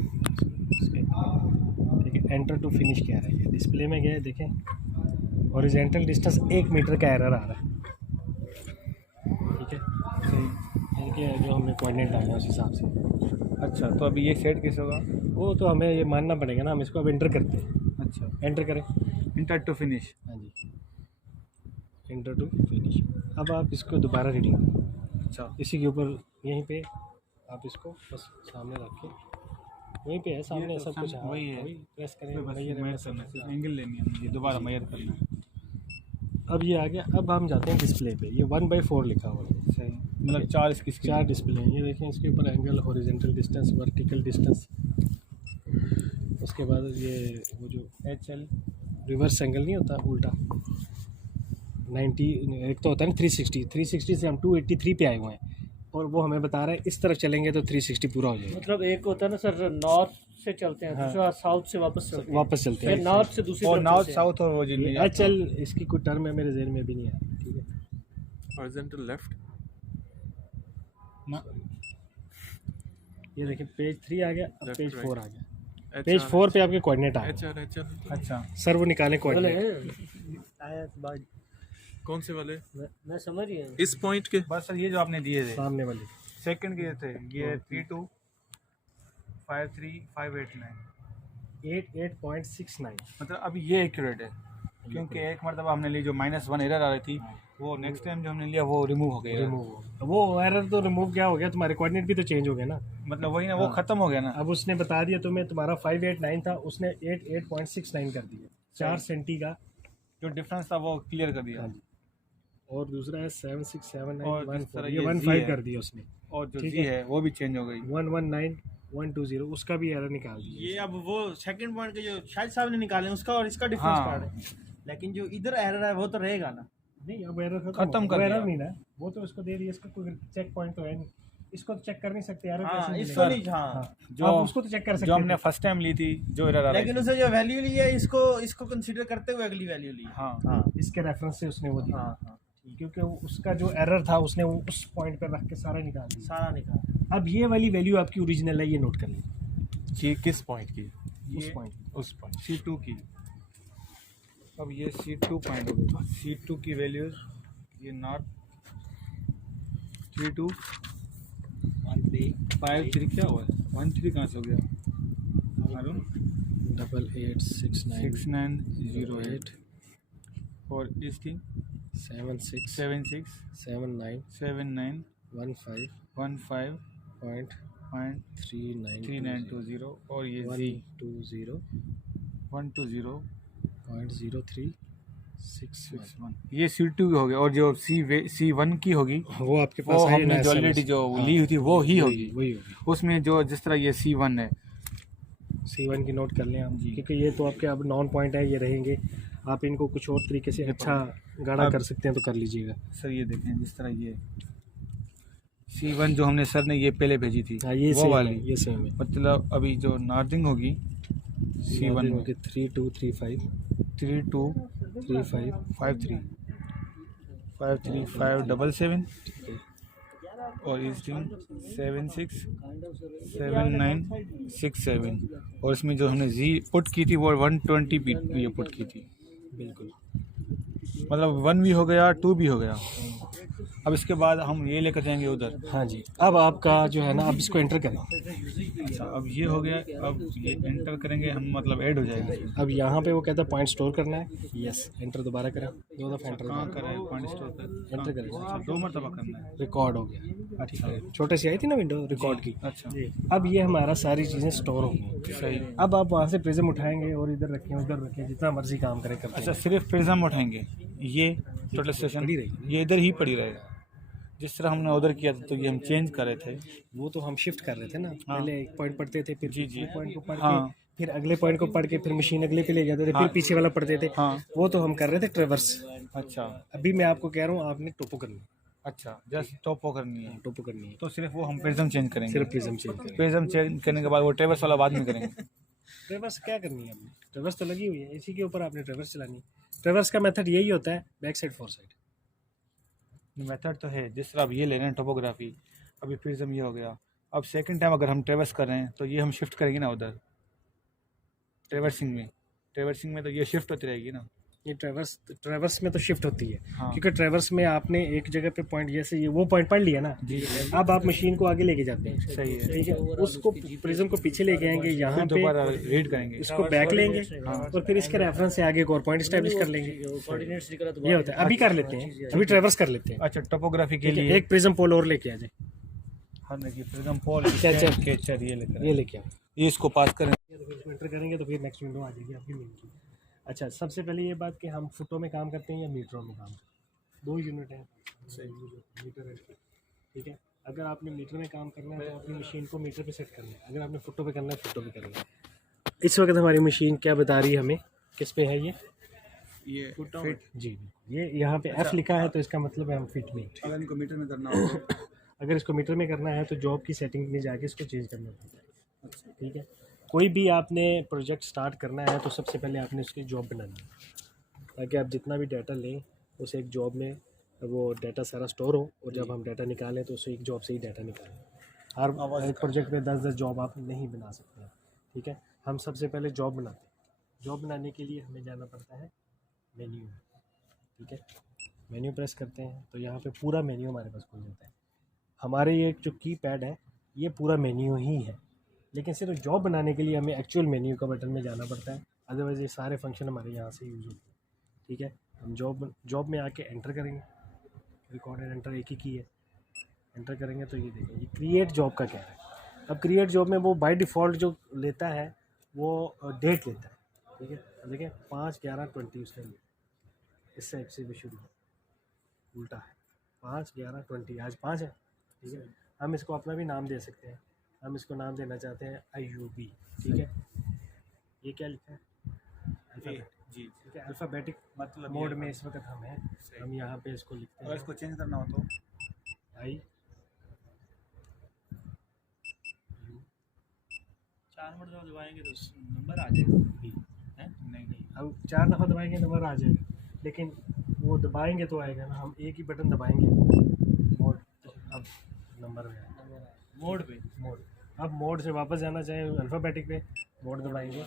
ठीक है, एंटर टू फिनिश क्या रहा है, ये डिस्प्ले में गया है देखें, हॉरिजॉन्टल डिस्टेंस 1 मीटर का एरर आ रहा है। ठीक है, ये जो हमने कोऑर्डिनेट डाला उस हिसाब से। अच्छा, तो अभी ये सेट कैसे होगा? वो तो हमें ये मानना पड़ेगा ना, हम इसको अब एंटर करते हैं। अच्छा, एंटर करें। Enter to finish. हाँ जी, एंटर टू फिनिश। अब आप इसको दोबारा रीडिंग, अच्छा, इसी के ऊपर यहीं पे आप इसको बस सामने रख के, वहीं पे है सामने, ये तो सब कुछ हाँ, वही है। प्रेस करें, बस वही है, मेजर बस करना है, हाँ। एंगल लेनी है मुझे, दोबारा मेजर करना है। अब ये आ गया। अब हम जाते हैं डिस्प्ले पे, ये 1/4 लिखा हुआ है। सही, मतलब 4 इसकी स्क्रीन। 4 डिस्प्ले हैं, ये देखें, इसके ऊपर angle, horizontal distance, vertical distance, उसके बाद ये वो जो HL रिवर्स एंगल नहीं होता, उल्टा 90, एक तो होता है ना 360 से हम 283 पे आए हुए हैं, और वो हमें बता रहा है इस तरफ चलेंगे तो 360 पूरा हो जाएगा। मतलब एक होता है ना सर, नॉर्थ से चलते हैं, हाँ। दूसरा साउथ से वापस चलते हैं, वापस चलते फिर हैं। नॉर्थ से दूसरी और तरफ नॉर्थ चलते हैं। साउथ और वो जितनी चल, इसकी कोई टर्म है मेरे जहन में भी नहीं आ रही। ठीक है, हॉरिजॉन्टल लेफ्ट। ये देखिए पेज 3 आ गया, अब Left, पेज right. 4 आ गया। पेज 4 पे आपके कोऑर्डिनेट आ गए। HR अच्छा, सर वो निकालें बोले कोऑर्डिनेट। आया तो बात, कौन से वाले? मैं समझ गया। इस पॉइंट के? बस सर ये जो आपने दिए थे सामने वाले सेकंड के थे, ये 32 53 589, 88.69। मतलब अभी ये एक्यूरेट है, क्योंकि एक मरतबा हमने ली जो -1 एरर आ रही थी, वो नेक्स्ट टाइम जो हमने लिया वो रिमूव हो गया। रिमूव, वो एरर तो रिमूव क्या हो गया, तुम्हारे कोऑर्डिनेट भी तो चेंज हो गए ना। मतलब वही ना, वो हाँ। खत्म हो गया ना। अब उसने बता दिया तुम्हें, तुम्हारा 589 था, उसने 88.69 कर दिया, 4 सेंटी का। जो डिफरेंस था वो क्लियर कर दिया। हाँ जी, और दूसरा है 7679 और जिस तरह 14, ये ये 15 Z कर दिया उसने। और जो ठीक जी है वो भी चेंज हो गई। 119120, उसका भी एरर निकाल दिया। ये अब वो सेकंड पॉइंट के जो शाहिद साहब ने निकाले उसका और इसका डिफरेंस हाँ। कार्ड है, लेकिन जो इधर एरर है वो तो रहेगा ना। नहीं, अब एरर खत्म कर एरर दिया। नहीं ना, वो तो इसको दे दिया, इसका कोई चेक पॉइंट तो है नहीं, इसको तो चेक कर नहीं सकते एरर हाँ, कैसे इसको मिलेगा? नहीं, हाँ। हाँ, जो आप उसको तो चेक कर सकते जो हमने थे। फर्स्ट टाइम ली थी जो एरर आ रही लेकिन थी। उसे जो वैल्यू ली है इसको कंसीडर करते हुए अगली वैल्यू ली। हाँ, हाँ इसके रेफरेंस से उसने वो दिया। हाँ हाँ, क्योंकि उसका जो एरर था उसने वो उस पॉइंट पर रख के सारा निकाल दिया। सारा निकाल। अब ये वाली वैल्यू आपकी ओरिजिनल है, ये नोट कर लीजिए। ये किस पॉइंट की? उस ये पॉइंट उस पॉइंट। C2 की। अब ये C2 पॉइंट हो गई। C2 की वैल्यूज ये नॉट 32 53 क्या हुआ है, 13 कहाँ से हो गया मालूम? 886908 और इसकी 76 76 79 79 15 15 पॉइंट पॉइंट 3920 और ये Z 120 120.0361 ये C2 की होगी, और जो C1 की होगी वो आपके वो पास है हमने ना, जो ऑलरेडी जो ली हुई थी वो ही होगी। वही होगी। उसमें जो जिस तरह ये C1 है, C1 की नोट कर लें आप, जी। क्योंकि ये तो आपके अब नॉन पॉइंट है, ये रहेंगे। आप इनको कुछ और तरीके से अच्छा गाढ़ा अब- कर सकते हैं तो कर लीजिएगा। सर ये देखें जिस तरह ये C1 जो हमने सर ने ये पहले भेजी थी हाँ, ये वो सेम वाली, है, ये सेम है। मतलब अभी जो नॉर्थिंग होगी C1 में 3235 3253 35 53577 ठीक है। और ईस्टिंग 767967 और इसमें जो हमने जी पुट की थी वो 120 भी ये पुट की थी, बिल्कुल। मतलब 1 भी हो गया 2 भी हो गया। अब इसके बाद हम ये लेकर जाएंगे उधर। हाँ जी, अब आपका जो है ना, अब इसको एंटर करें। अच्छा, अब ये हो गया, अब ये एंटर करेंगे हम, मतलब ऐड हो जाएगा। अब यहाँ पे वो कहता है पॉइंट स्टोर करना है, यस, एंटर दोबारा करें, 2 दफ़ा एंटर कहाँ कर रहे हैं पॉइंट स्टोर कर, एंटर करें। अच्छा 2 मरतबा करना है। रिकॉर्ड हो गया, ठीक है। छोटे से आई थी ना विंडो रिकॉर्ड की। अच्छा अब ये हमारा सारी चीज़ें स्टोर हो गई। सही। अब आप वहाँ से प्रिज्म उठाएंगे और इधर रखें, उधर रखें, जितना मर्जी काम करें करते अच्छा, हैं। सिर्फ प्रिज्म उठाएंगे, ये टोटल स्टेशन पड़ी रहेगी। ये इधर ही पड़ी रहेगा। जिस तरह हमने उधर किया था तो ये हम चेंज कर रहे थे। वो तो हम शिफ्ट कर रहे थे ना, पहले एक पॉइंट पढ़ते थे, फिर जी, जी। पॉइंट को पढ़ हाँ। के फिर अगले पॉइंट को पढ़ के फिर मशीन अगले पे ले जाते थे, हाँ। फिर पीछे वाला पढ़ते थे। हाँ। वो तो हम कर रहे थे ट्रेवर्स। अच्छा अभी मैं आपको कह रहा हूँ आपने टोपो करनी है, अच्छा, जस्ट टॉपो करनी है टोपो करनी है, तो सिर्फ वो हम प्रिज्म चेंज करेंगे। सिर्फ प्रिज्म चेंज करें। प्रिज्म चेंज करने के बाद वो ट्रेवर्स वाला बाद में करेंगे। ट्रेवर्स क्या करनी है आपने, ट्रेवर्स तो लगी हुई है, इसी के ऊपर आपने ट्रेवर्स चलानी है। ट्रेवर्स का मेथड यही होता है, back side four side. Method तो है, जिस तरह आप ये ले रहे हैं टोपोग्राफी, अभी प्रिज्म ये हो गया, अब सेकंड टाइम अगर हम ट्रेवर्स कर रहे हैं तो ये हम शिफ्ट करेंगे ना उधर ट्रेवर्सिंग में तो ये शिफ्ट होती रहेगी ना। ये ट्रेवर्स में तो शिफ्ट होती है, हाँ क्योंकि ट्रेवर्स में आपने एक जगह पे पॉइंट जैसे ये वो पॉइंट पढ़ लिया ना, जी अब आप मशीन को आगे लेके जाते हैं, सही है। ठीक है, उसको प्रिज्म को पीछे लेके आएंगे, यहाँ फिर पे दोबारा रीड करेंगे। इसको बैक लेंगे और फिर इसके रेफरेंस से आगे एक और पॉइंट स्टैब्लिश कर लेंगे। कोऑर्डिनेट्स निकला तो ये होता है, अभी कर लेते हैं, अभी ट्रेवर्स कर लेते हैं। अच्छा टोपोग्राफी के ठीक है, लिए एक प्रिज्म पोल और लेके आ जाए, हम देखिए प्रिज्म पोल चल। कैचर ये लेकर ये लेके आओ, ये इसको पास करें। तो फिर इसमें एंटर करेंगे तो फिर नेक्स्ट विंडो आ जाएगी आपकी मेन की। अच्छा, सबसे पहले ये बात कि हम फुटों में काम करते हैं या मीटरों में काम करते हैं, 2 यूनिट हैं, मीटर है, ठीक है। अगर आपने मीटर में काम करना है तो अपनी मशीन को मीटर पे सेट करना है, अगर आपने फुटों पे करना है फुटों पे करना है। इस वक्त हमारी मशीन क्या बता रही है हमें, किस पे है ये फिट जी, ये यहाँ पे F लिखा है तो इसका मतलब है हम फिट में। अगर इनको मीटर में करना हो तो अगर इसको मीटर में करना है तो जॉब की सेटिंग में जाके इसको चेंज करना पड़ता है, ठीक है। कोई भी आपने प्रोजेक्ट स्टार्ट करना है तो सबसे पहले आपने उसकी जॉब बनानी है, ताकि आप जितना भी डाटा लें उस एक जॉब में वो डाटा सारा स्टोर हो, और जब हम डाटा निकालें तो उस एक जॉब से ही डाटा निकालें। हर एक प्रोजेक्ट में 10-10 जॉब आप नहीं बना सकते हैं, ठीक है। हम सबसे पहले जॉब बनाते हैं, जॉब बनाने के लिए हमें जाना पड़ता है मेन्यू, ठीक है। मेन्यू प्रेस करते हैं तो यहाँ पे पूरा मेन्यू हमारे पास खुल जाता है। हमारे ये जो कीपैड है ये पूरा मेन्यू ही है, लेकिन सिर्फ जॉब बनाने के लिए हमें एक्चुअल मेन्यू का बटन में जाना पड़ता है, अदरवाइज़ ये सारे फंक्शन हमारे यहाँ से यूज़ होते हैं, ठीक है। हम जॉब में आके एंटर करेंगे, रिकॉर्ड एंड एंटर एक ही की है, एंटर करेंगे तो ये देखें ये क्रिएट जॉब का क्या है। अब क्रिएट जॉब में वो बाय डिफ़ॉल्ट जो लेता है वो डेट लेता है, ठीक है। अब देखें 5/11/20 उसने लिया, इस टाइप से भी शुरू उल्टा है, 5/11/20, आज 5 है, ठीक है। हम इसको अपना भी नाम दे सकते हैं, हम इसको नाम देना चाहते हैं IUB, ठीक है। ये क्या लिखा है, अल्फ़ाबेट, जी ठीक है, अल्फ़ाबेटिक मतलब मोड में इस वक्त हम हैं, हम यहाँ पे इसको लिखते अगर हैं इसको चेंज करना हो तो I 4 मरतबा दबाएंगे तो नंबर आ जाएगा। नहीं अब 4 दफ़ा दबाएंगे नंबर आ जाएगा, लेकिन वो दबाएंगे तो आएगा ना, हम एक ही बटन दबाएंगे मोड, अब नंबर में आएगा मोड पे मोड। अब मोड से वापस जाना चाहे अल्फ़ाबेटिक पे, मोड दबाएंगे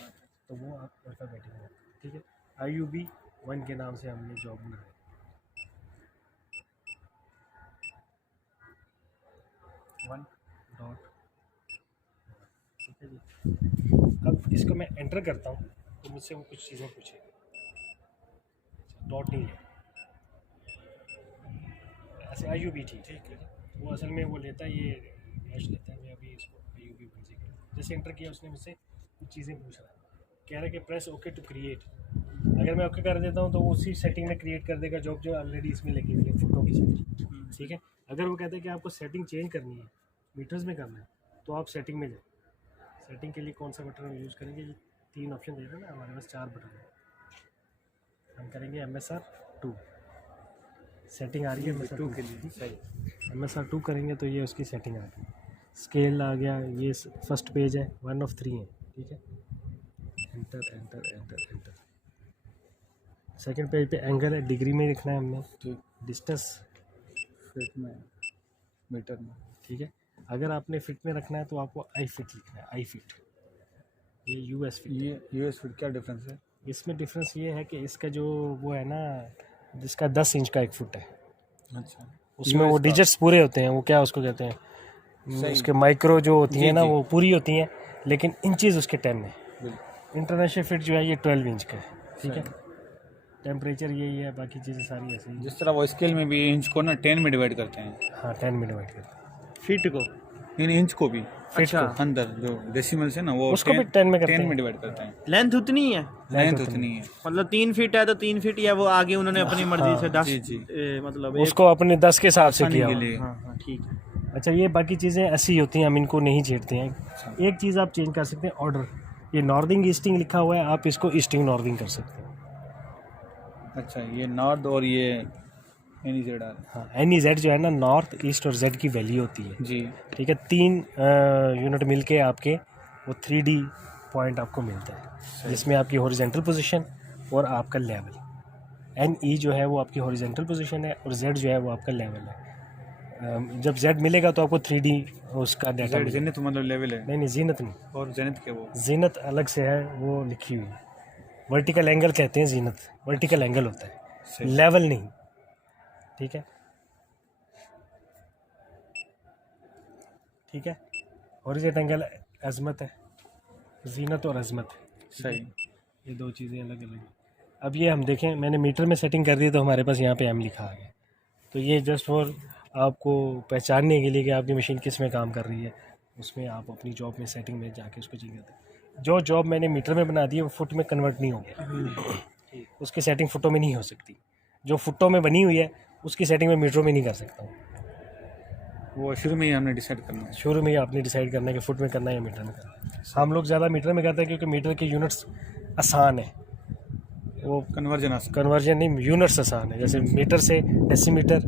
तो वो आप अल्फ़ाबेटिक में, ठीक है। IUB 1 के नाम से हमने जॉब बनाया, 1 डॉट, ठीक है जी। अब इसको मैं एंटर करता हूँ तो मुझसे वो कुछ चीज़ें पूछेगा, डॉट नहीं है, ऐसे IUB ठीक है। वो असल में वो लेता है, ये हैश लेता है, मैं अभी इसको IUB भेजेगा। जैसे एंटर किया उसने मुझसे कुछ चीज़ें पूछ रहा है, कह रहा है कि प्रेस ओके टू क्रिएट। अगर मैं ओके कर देता हूँ तो वो उसी सेटिंग में क्रिएट कर देगा जॉब जो ऑलरेडी इसमें लगी हुई है, फुटों की सेटिंग, ठीक है। अगर वो कहता है कि आपको सेटिंग चेंज करनी है, मीटर्स में करना है, तो आप सेटिंग में जाए। सेटिंग के लिए कौन सा बटन हम यूज़ करेंगे, ये 3 ऑप्शन दे रहे हैं ना, हमारे पास 4 बटन है। हम करेंगे MSR 2, सेटिंग आ रही है MSR 2 के लिए, सही। MSR 2 करेंगे तो ये उसकी सेटिंग आ गई, स्केल आ गया, ये फर्स्ट पेज है, 1 of 3 है, ठीक है। Enter enter enter enter. Second page पे एंगल है, डिग्री में लिखना है हमने, ठीक, डिस्टेंस फिट में मीटर में, ठीक है। अगर आपने फिट में रखना है तो आपको आई फिट लिखना है, आई फिट। ये US फिट, ये US फिट क्या डिफरेंस है? इसमें डिफरेंस ये है कि इसका जो वो है ना, जिसका 10 इंच का 1 फुट है, अच्छा उसमें वो डिजिट्स पूरे होते हैं, वो क्या उसको कहते हैं, सही। उसके माइक्रो जो होती जी, है ना जी। वो पूरी होती हैं, लेकिन इंचेस उसके 10 है। बिल्कुल इंटरनेशनल फिट जो है ये 12 इंच का है, ठीक है। टेम्परेचर यही है, बाकी चीज़ें सारी ऐसी ही हैं। जिस तरह वो स्केल में भी इंच को ना 10 में डिवाइड करते हैं, हाँ 10 में डिवाइड करते हैं, फिट को इन इंच को भी फिट को अंदर जो डेसिमल्स है ना वो उसको भी 10 में करते 10 में हैं। डिवाइड करते हैं। लेंथ उतनी है, लेंथ उतनी है, मतलब 3 फीट है तो 3 फीट, या वो आगे उन्होंने अपनी मर्जी से 10 जी, जी। मतलब उसको अपने 10 के हिसाब से आसानी किया के हुआ। लिए। हाँ हाँ ठीक है। अच्छा, ये बाकी चीज़ें ऐसी होती हैं, हम इनको नहीं छेड़ते हैं। एक चीज़ आप चेंज कर सकते हैं, ऑर्डर। ये नॉर्दिंग ईस्टिंग लिखा हुआ है, आप इसको ईस्टिंग नॉर्दिंग कर सकते हैं। अच्छा ये नॉर्थ और ये NZ हाँ, NEZ जो है ना, नॉर्थ ईस्ट और जेड की वैल्यू होती है, जी, ठीक है। 3 यूनिट मिलके आपके वो 3D पॉइंट आपको मिलता है, जिसमें आपकी हॉरिजॉन्टल पोजीशन और आपका लेवल, एन ई जो है वो आपकी हॉरिजेंटल पोजीशन है और जेड जो है वो आपका लेवल है। जब जेड मिलेगा तो आपको 3D उसका डाटा मिलेगा। जेनिथ मतलब लेवल है, नहीं जीनत नहीं, और जेनिथ क्या वो? जीनत अलग से है, वो लिखी हुई है। वर्टिकल एंगल कहते हैं जीनत, वर्टिकल एंगल होता है, सही। लेवल नहीं। ठीक है, ठीक है। हॉरिजॉन्टल एंगल अजमत है, जीनत और अजमत है, सही। ये दो चीज़ें अलग अलग हैं। अब ये हम देखें, मैंने मीटर में सेटिंग कर दी तो हमारे पास यहाँ पे एम लिखा आ गया। तो ये जस्ट फॉर आपको पहचानने के लिए कि आपकी मशीन किस में काम कर रही है, उसमें आप अपनी जॉब में सेटिंग में जाके उसको चेक करते हैं। जो जॉब मैंने मीटर में बना दी है वो फुट में कन्वर्ट नहीं होगी, उसकी सेटिंग फुटों में नहीं हो सकती। जो फुटों में बनी हुई है उसकी सेटिंग में मीटरों में नहीं कर सकता हूँ। वो शुरू में ही हमने डिसाइड करना है। शुरू में ही आपने डिसाइड करना है कि फुट में करना है या मीटर में करना है। हम लोग ज़्यादा मीटर में करते हैं क्योंकि मीटर के यूनिट्स आसान है, वो कन्वर्जन नहीं, यूनिट्स आसान है। जैसे मीटर से डेसीमीटर,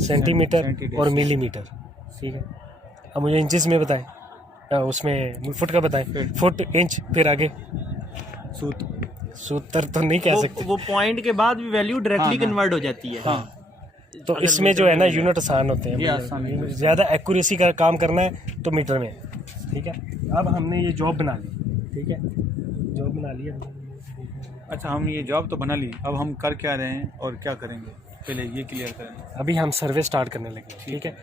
सेंटीमीटर और मिलीमीटर। ठीक है, अब मुझे इंचेस में बताएं, उसमें फुट का बताएं, फुट, इंच, फिर आगे सूत्र तो नहीं कह सकते। वो पॉइंट के बाद भी वैल्यू डायरेक्टली कन्वर्ट हो जाती है। हाँ, तो इसमें जो है ना यूनिट आसान होते ये हैं, आसान है। ज़्यादा एक्यूरेसी का काम करना है तो मीटर में है। ठीक है, अब हमने ये जॉब बना ली। ठीक है, जॉब बना लिया। अच्छा, हम ये जॉब तो बना ली, अब हम कर क्या रहे हैं और क्या करेंगे, पहले ये क्लियर करें। अभी हम सर्वे स्टार्ट करने लगे। ठीक है,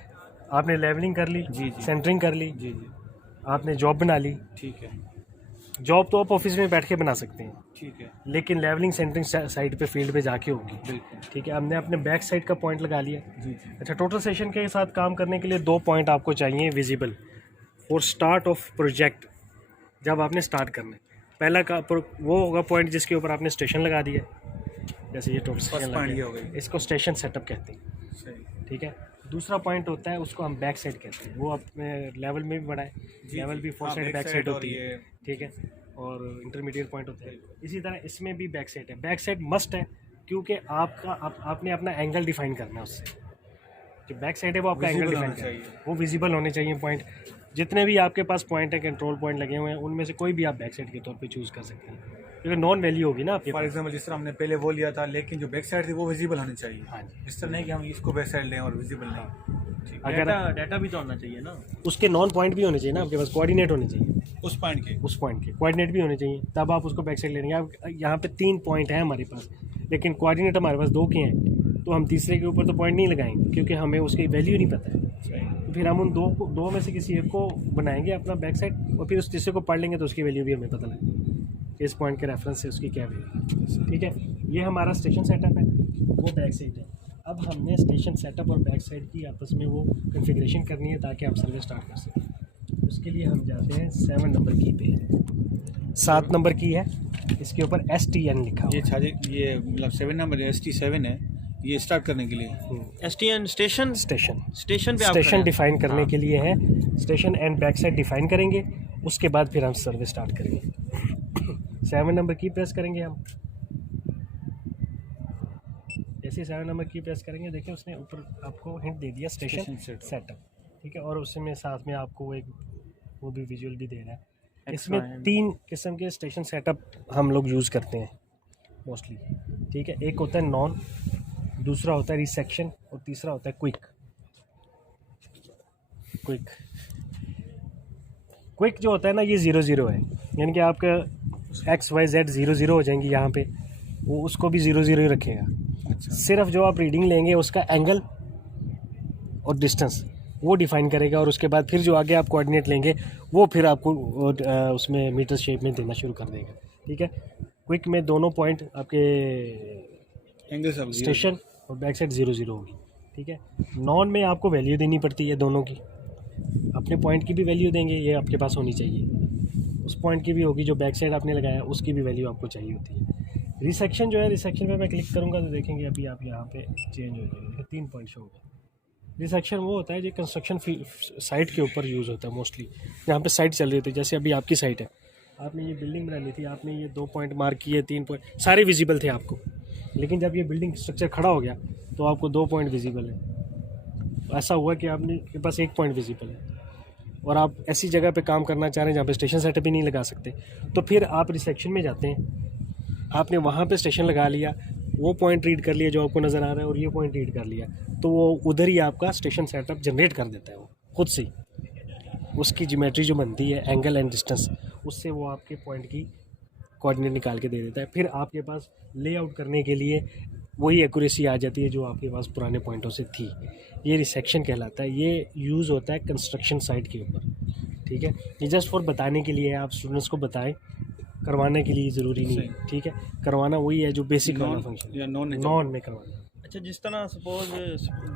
आपने लेवलिंग कर ली, जी जी, सेंटरिंग कर ली, जी जी, आपने जॉब बना ली। ठीक है, जॉब तो आप ऑफिस में बैठ के बना सकते हैं, ठीक है, लेकिन लेवलिंग सेंटरिंग साइड पे फील्ड पे जाके होगी। बिल्कुल। ठीक है, हमने अपने बैक साइड का पॉइंट लगा लिया। जी जी, अच्छा, टोटल सेशन के साथ काम करने के लिए 2 पॉइंट आपको चाहिए visible for start of project. जब आपने स्टार्ट करना है, पहला का वो होगा पॉइंट जिसके ऊपर आपने स्टेशन लगा दिया। जैसे ये टोटल फर्स्ट स्टेशन पॉइंट ये लगा हो दिया, गई। इसको स्टेशन सेटअप कहते हैं। सही। ठीक है, दूसरा पॉइंट होता है उसको हम बैक साइड कहते हैं। वो अपने लेवल में भी बड़ा है, लेवल भी 4 साइड बैक साइड होती है। ठीक है, और इंटरमीडिएट पॉइंट होता है। इसी तरह इसमें भी बैक साइड है। बैक साइड मस्ट है क्योंकि आपने अपना एंगल डिफाइन करना है उससे। जो बैक साइड है वो आपका एंगल Visible डिफाइन होना करना है, चाहिए। वो विजिबल होने चाहिए पॉइंट। जितने भी आपके पास पॉइंट है, कंट्रोल पॉइंट लगे हुए हैं, उनमें से कोई भी आप बैक साइड के तौर पे चूज़ कर सकते हैं, क्योंकि नॉन वैल्यू होगी ना आपके फॉर पास। एग्जाम्पल जिस तरह हमने पहले वो लिया था, लेकिन जो बैक साइड थी वो विजिबल होनी चाहिए। हाँ जी, इस तरह नहीं कि हम इसको बैक साइड लें और विजिबल नहीं। अगर डाटा भी तो होना चाहिए ना, उसके नॉन पॉइंट भी होने चाहिए ना आपके पास, कोऑर्डिनेट होने चाहिए उस पॉइंट के। उस पॉइंट के, कोऑर्डिनेट भी होने चाहिए, तब आप उसको बैक साइड ले लेंगे। अब यहाँ पे 3 पॉइंट हैं हमारे पास, लेकिन कोऑर्डिनेट हमारे पास 2 के हैं, तो हम तीसरे के ऊपर तो पॉइंट नहीं लगाएंगे क्योंकि हमें उसकी वैल्यू नहीं पता है। तो फिर हम उन दो में से किसी एक को बनाएंगे अपना बैक साइड, और फिर उस तीसरे को पढ़ लेंगे तो उसकी वैल्यू भी हमें पता लगेगी, इस पॉइंट के रेफरेंस से उसकी क्या वैल्यू। ठीक है, ये हमारा स्टेशन सेटअप है, वो बैक साइड है। अब हमने स्टेशन सेटअप और बैक साइड की आपस में वो कॉन्फ़िगरेशन करनी है ताकि आप सर्वे स्टार्ट कर सकें। उसके लिए हम जाते हैं 7 नंबर की पे। 7 नंबर की है, इसके ऊपर STN लिखा हुआ ये है। छाजे, ये मतलब 7 नंबर ST7 है, ये स्टार्ट करने के लिए। STN स्टेशन स्टेशन पे आप स्टेशन करें। डिफाइन करने हाँ। के लिए है। Station and back side define करेंगे, उसके बाद फिर हम सर्वे स्टार्ट करेंगे। 7 नंबर की प्रेस करेंगे हम। जैसे 7 नंबर की प्रेस करेंगे, देखिए उसने ऊपर आपको हिंट दे दिया स्टेशन Station सेटअप। ठीक है, और उसमें साथ में आपको एक वो भी विजुअल भी दे रहा है। Extra इसमें है। 3 किस्म के स्टेशन सेटअप हम लोग यूज़ करते हैं मोस्टली। ठीक है, एक होता है नॉन, दूसरा होता है रिसेक्शन, और तीसरा होता है क्विक। क्विक जो होता है ना, ये 0-0 है, यानी कि आपका XYZ 0-0 हो जाएंगी यहाँ पे, वो उसको भी 0-0 ही रखेगा। अच्छा, सिर्फ जो आप रीडिंग लेंगे उसका एंगल और डिस्टेंस वो डिफाइन करेगा, और उसके बाद फिर जो आगे आप कोऑर्डिनेट लेंगे वो फिर आपको उसमें मीटर शेप में देना शुरू कर देगा। ठीक है, क्विक में दोनों पॉइंट आपके एंगल सब स्टेशन और बैक साइड 0-0 होगी। ठीक है, नॉन में आपको वैल्यू देनी पड़ती है दोनों की, अपने पॉइंट की भी वैल्यू देंगे, ये आपके पास होनी चाहिए, उस पॉइंट की भी होगी जो बैक साइड आपने लगाया उसकी भी वैल्यू आपको चाहिए होती है। रिसेक्शन जो है, रिसेक्शन पे मैं क्लिक करूँगा तो देखेंगे अभी आप यहाँ पे चेंज हो जाएंगे, 3 पॉइंट शो होगा। रिसेक्शन वो होता है जो कंस्ट्रक्शन साइट के ऊपर यूज़ होता है मोस्टली, जहाँ पे साइट चल रही होती है। जैसे अभी आपकी साइट है, आपने ये बिल्डिंग बनानी थी, आपने ये 2 पॉइंट मार्क किए, 3 पॉइंट सारे विजिबल थे आपको, लेकिन जब ये बिल्डिंग स्ट्रक्चर खड़ा हो गया तो आपको 2 पॉइंट विजिबल है। ऐसा हुआ कि आपने के पास 1 पॉइंट विजिबल है, और आप ऐसी जगह पे काम करना चाह रहे हैं जहाँ पे स्टेशन सेटअप ही नहीं लगा सकते, तो फिर आप रिसेक्शन में जाते हैं, आपने वहाँ पे स्टेशन लगा लिया, वो पॉइंट रीड कर लिया जो आपको नज़र आ रहा है और ये पॉइंट रीड कर लिया, तो वो उधर ही आपका स्टेशन सेटअप जनरेट कर देता है वो खुद से ही। उसकी ज्योमेट्री जो बनती है, एंगल एंड डिस्टेंस, उससे वो आपके पॉइंट की कोऑर्डिनेट निकाल के दे देता है। फिर आपके पास लेआउट करने के लिए वही एक्यूरेसी आ जाती है जो आपके पास पुराने पॉइंटों से थी। ये रिसेक्शन कहलाता है। ये यूज़ होता है कंस्ट्रक्शन साइट के ऊपर, ठीक है। ये जस्ट फॉर बताने के लिए, आप स्टूडेंट्स को बताएं, करवाने के लिए ज़रूरी नहीं है, ठीक है। करवाना वही है जो बेसिक वाला फंक्शन या नॉन नॉन में करवाना। अच्छा, जिस तरह सपोज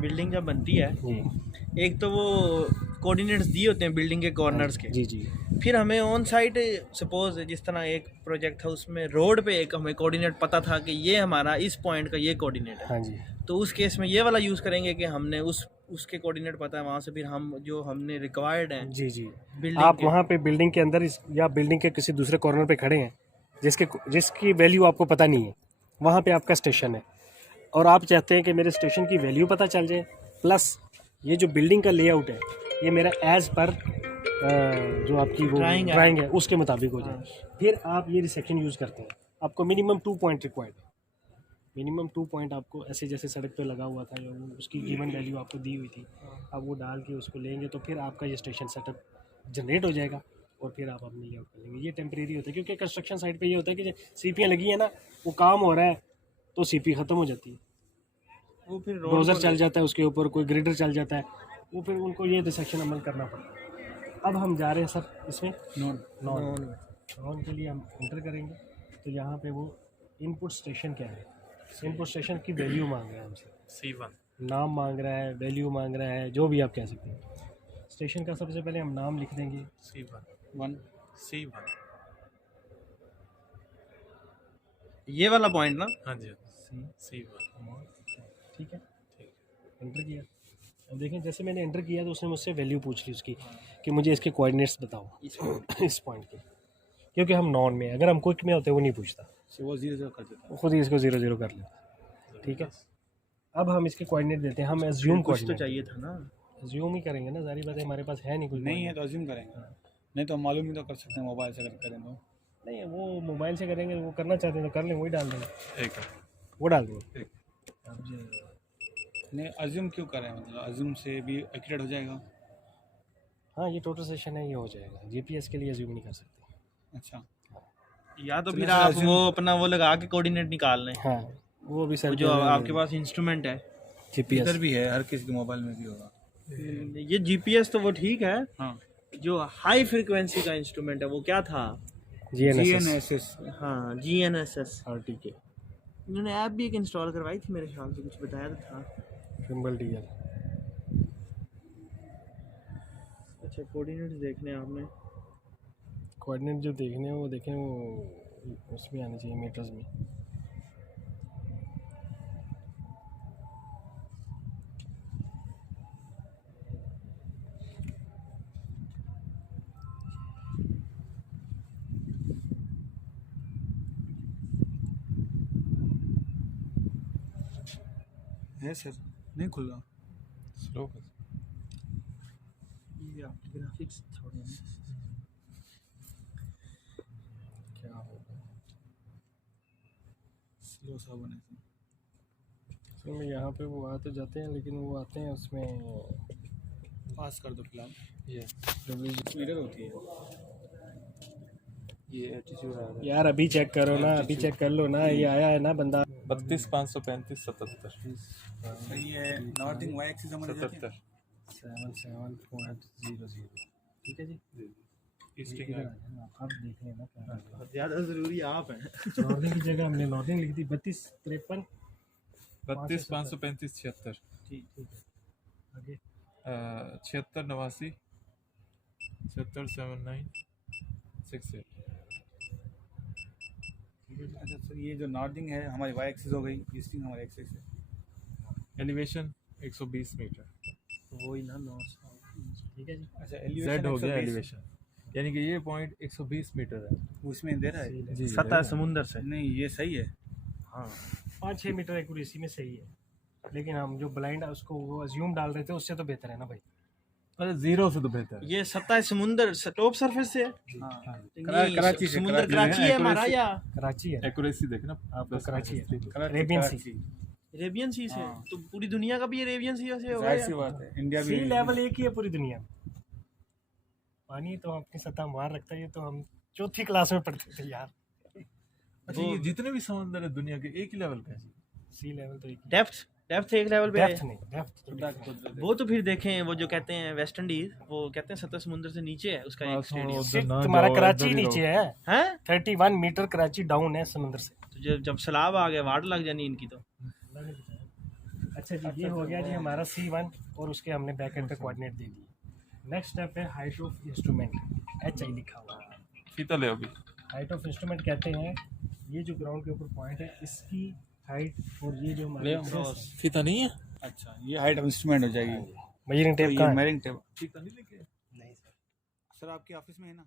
बिल्डिंग जब बनती है, जी एक तो वो कोऑर्डिनेट्स दिए होते हैं बिल्डिंग के कॉर्नर्स के, जी जी फिर हमें ऑन साइट सपोज जिस तरह एक प्रोजेक्ट था उसमें रोड पे एक हमें कोऑर्डिनेट पता था कि ये हमारा इस पॉइंट का ये कोऑर्डिनेट है, हाँ जी तो उस केस में ये वाला यूज़ करेंगे कि हमने उसके कोऑर्डिनेट पता है, वहाँ से फिर हम जो हमने रिक्वायर्ड है जी जी। बिल्डिंग आप के, वहाँ पे बिल्डिंग के अंदर या बिल्डिंग के किसी दूसरे कॉर्नर पे खड़े हैं जिसकी वैल्यू आपको पता नहीं है, वहाँ पे आपका स्टेशन है और आप चाहते हैं कि मेरे स्टेशन की वैल्यू पता चल जाए, प्लस ये जो बिल्डिंग का लेआउट है ये मेरा एज पर जो आपकी वो ड्राइंग है उसके मुताबिक हो जाए। फिर आप ये रिसेक्शन यूज़ करते हैं। आपको मिनिमम 2 पॉइंट रिक्वायर्ड है, मिनिमम 2 पॉइंट आपको ऐसे जैसे सड़क पे लगा हुआ था या वो उसकी गिवन वैल्यू आपको दी हुई थी, आप वो डाल के उसको लेंगे तो फिर आपका ये स्टेशन सेटअप जनरेट हो जाएगा और फिर आप अपने लेआउट कर लेंगे। ये टेम्परेरी होता है क्योंकि कंस्ट्रक्शन साइट पे ये होता है कि सीपियाँ लगी है ना, वो काम हो रहा है तो सीपी ख़त्म हो जाती है, वो फिर डोजर चल जाता है उसके ऊपर, कोई ग्रेडर चल जाता है, वो फिर उनको ये रिसेक्शन अमल करना पड़ता है। अब हम जा रहे हैं सर इसमें नॉन के लिए हम एंटर करेंगे तो यहाँ पे वो इनपुट स्टेशन क्या है, इनपुट स्टेशन की वैल्यू मांग रहा है हमसे, C1 नाम मांग रहा है, वैल्यू मांग रहा है, जो भी आप कह सकते हैं। स्टेशन का सबसे पहले हम नाम लिख देंगे C1 ये वाला पॉइंट ना, हाँ जी C1 ठीक है, एंटर किया। अब देखें जैसे मैंने एंटर किया तो उसने मुझसे वैल्यू पूछ ली उसकी कि मुझे इसके कोऑर्डिनेट्स बताओ इस पॉइंट के, क्योंकि हम नॉन में, अगर हम क्विक में होते वो नहीं पूछता, वो 0 कर देता वो खुद ही इसको 0 0 कर लेता, ठीक है। अब हम इसके कोऑर्डिनेट देते हैं, हम एज्यूम कुछ तो कोऑर्डिनेट चाहिए था ना, एज्यूम ही करेंगे ना, सारी बातें हमारे पास है नहीं कोई नहीं है तो अज्यूम करेंगे, नहीं तो मालूम ही तो कर सकते हैं मोबाइल से अगर करें तो। नहीं, वो मोबाइल से करेंगे, वो करना चाहते हैं तो कर लें, वही डाल देंगे, एक वो डाल देंगे। नहीं अज्यूम क्यों करें, मतलब अज्यूम से भी एक्यूरेट हो जाएगा। हाँ ये टोटल सेशन है, ये हो जाएगा। जीपीएस के लिए अज्यूम नहीं कर सकते। अच्छा या तो चलो फिर सर, आप assume- वो अपना वो लगा के कोऑर्डिनेट निकाल लें, हाँ वो भी सर जो आपके पास इंस्ट्रूमेंट है। जीपीएस इधर भी है, हर किसी के मोबाइल में भी होगा। ये जीपीएस तो वो ठीक है, हाँ जो हाई फ्रीक्वेंसी का इंस्ट्रूमेंट है वो क्या था? GNSS हाँ GNSS। RTK इन्होंने ऐप भी एक इंस्टॉल करवाई थी मेरे ख्याल से, कुछ बताया तो था। Symbol DL। अच्छा कोऑर्डिनेट्स देखने हैं आपने, कोऑर्डिनेट जो देखने हैं वो देखें, वो उसमें आने चाहिए मीटर्स में। है सर, नहीं खुल रहा। स्लो ये आपके ग्राफिक्स थोड़े हैं। क्या होगा स्लो सा बने थे। असल में यहाँ पे वो आ तो जाते हैं, लेकिन वो आते हैं उसमें पास कर दो फिलहाल। ये मिरर होती है ये एटीट्यूड आ रहा है। यार अभी चेक करो ना, अभी चेक कर लो ना, ये आया है ना बंदा 32 535 77 सही है। नॉर्थिंग वाई एक्सिस हमारे जाते हैं। 77.00। ठीक है जी, ईस्टिंग इधर आ जाना, आप देख लेना क्या है। ज़्यादा ज़रूरी आप हैं। नॉर्थिंग की जगह हमने नॉर्थिंग लिख दी 32 53। 32 535 76 ठीक है आगे 76 89 70 79 68। अच्छा सर, ये जो नॉर्थिंग है हमारी वाई एक्सिस हो गई, ईस्टिंग हमारी एक्सिस है। Elevation 120 metre. वही ना नॉर्थ। ठीक है जी। अच्छा जेड हो गया 120 एलिवेशन, यानी कि ये पॉइंट 120 मीटर है। उसमें दे रहा है। जी सतह समुंदर से। नहीं ये सही है। हाँ 5-6 मीटर एक्यूरेसी में सही है, लेकिन हम जो ब्लाइंड उसको वो अज्यूम डाल रहे थे उससे तो बेहतर है ना भाई। अरे जीरो से तो बेहतर है। ये सतह समुंदर टॉप सरफेस से है। हाँ नहीं, कराची से समुंदर कराची है हमारा या कराची है, एक्यूरेसी देखना आपको कराची है, कराची अरेबियन सी। कराची। अरेबियन सी से, हाँ। तो पूरी दुनिया का भी अरेबियन सी से होगा जाहिर सी या? बात है, इंडिया भी सी लेवल एक ही है पूरी दुनिया में। पानी तो अपनी सतह मार रखता है, ये तो हम चौथी क्लास में पढ़ते थे यार। अच्छा ये जितने भी समुद्र है दुनिया के एक ही लेवल का है। सी लेवल तो एक ही। डेप्थ एक लेवल पे है। डेप्थ नहीं, डेप्थ तो different है। वो तो फिर देखें, वो जो कहते हैं वेस्ट इंडीज, वो कहते हैं सतह समुद्र से नीचे है उसका एक स्टेडियम। तुम्हारा कराची नीचे है, हैं? 31 मीटर कराची डाउन है समुद्र से। तो जब सैलाब आ गया वाट लग जानी इनकी तो। अच्छा जी, ये हो गया जी हमारा C1 और उसके हमने बैकएंड पे कोऑर्डिनेट दे दिए। नेक्स्ट स्टेप है हाइट ऑफ इंस्ट्रूमेंट, HI लिखा हुआ है। फीता ले अभी। हाइट ऑफ इंस्ट्रूमेंट कहते हैं ये जो ग्राउंड के ऊपर पॉइंट है इसकी हाइट, और ये जो हमारे फीता नहीं है। अच्छा ये हाइट ऑफ इंस्ट्रूमेंट हो जाएगी। मेजरिंग तो टेप ये का मेजरिंग टेप फीता नहीं लेके। नहीं सर। सर आपके ऑफिस में है ना?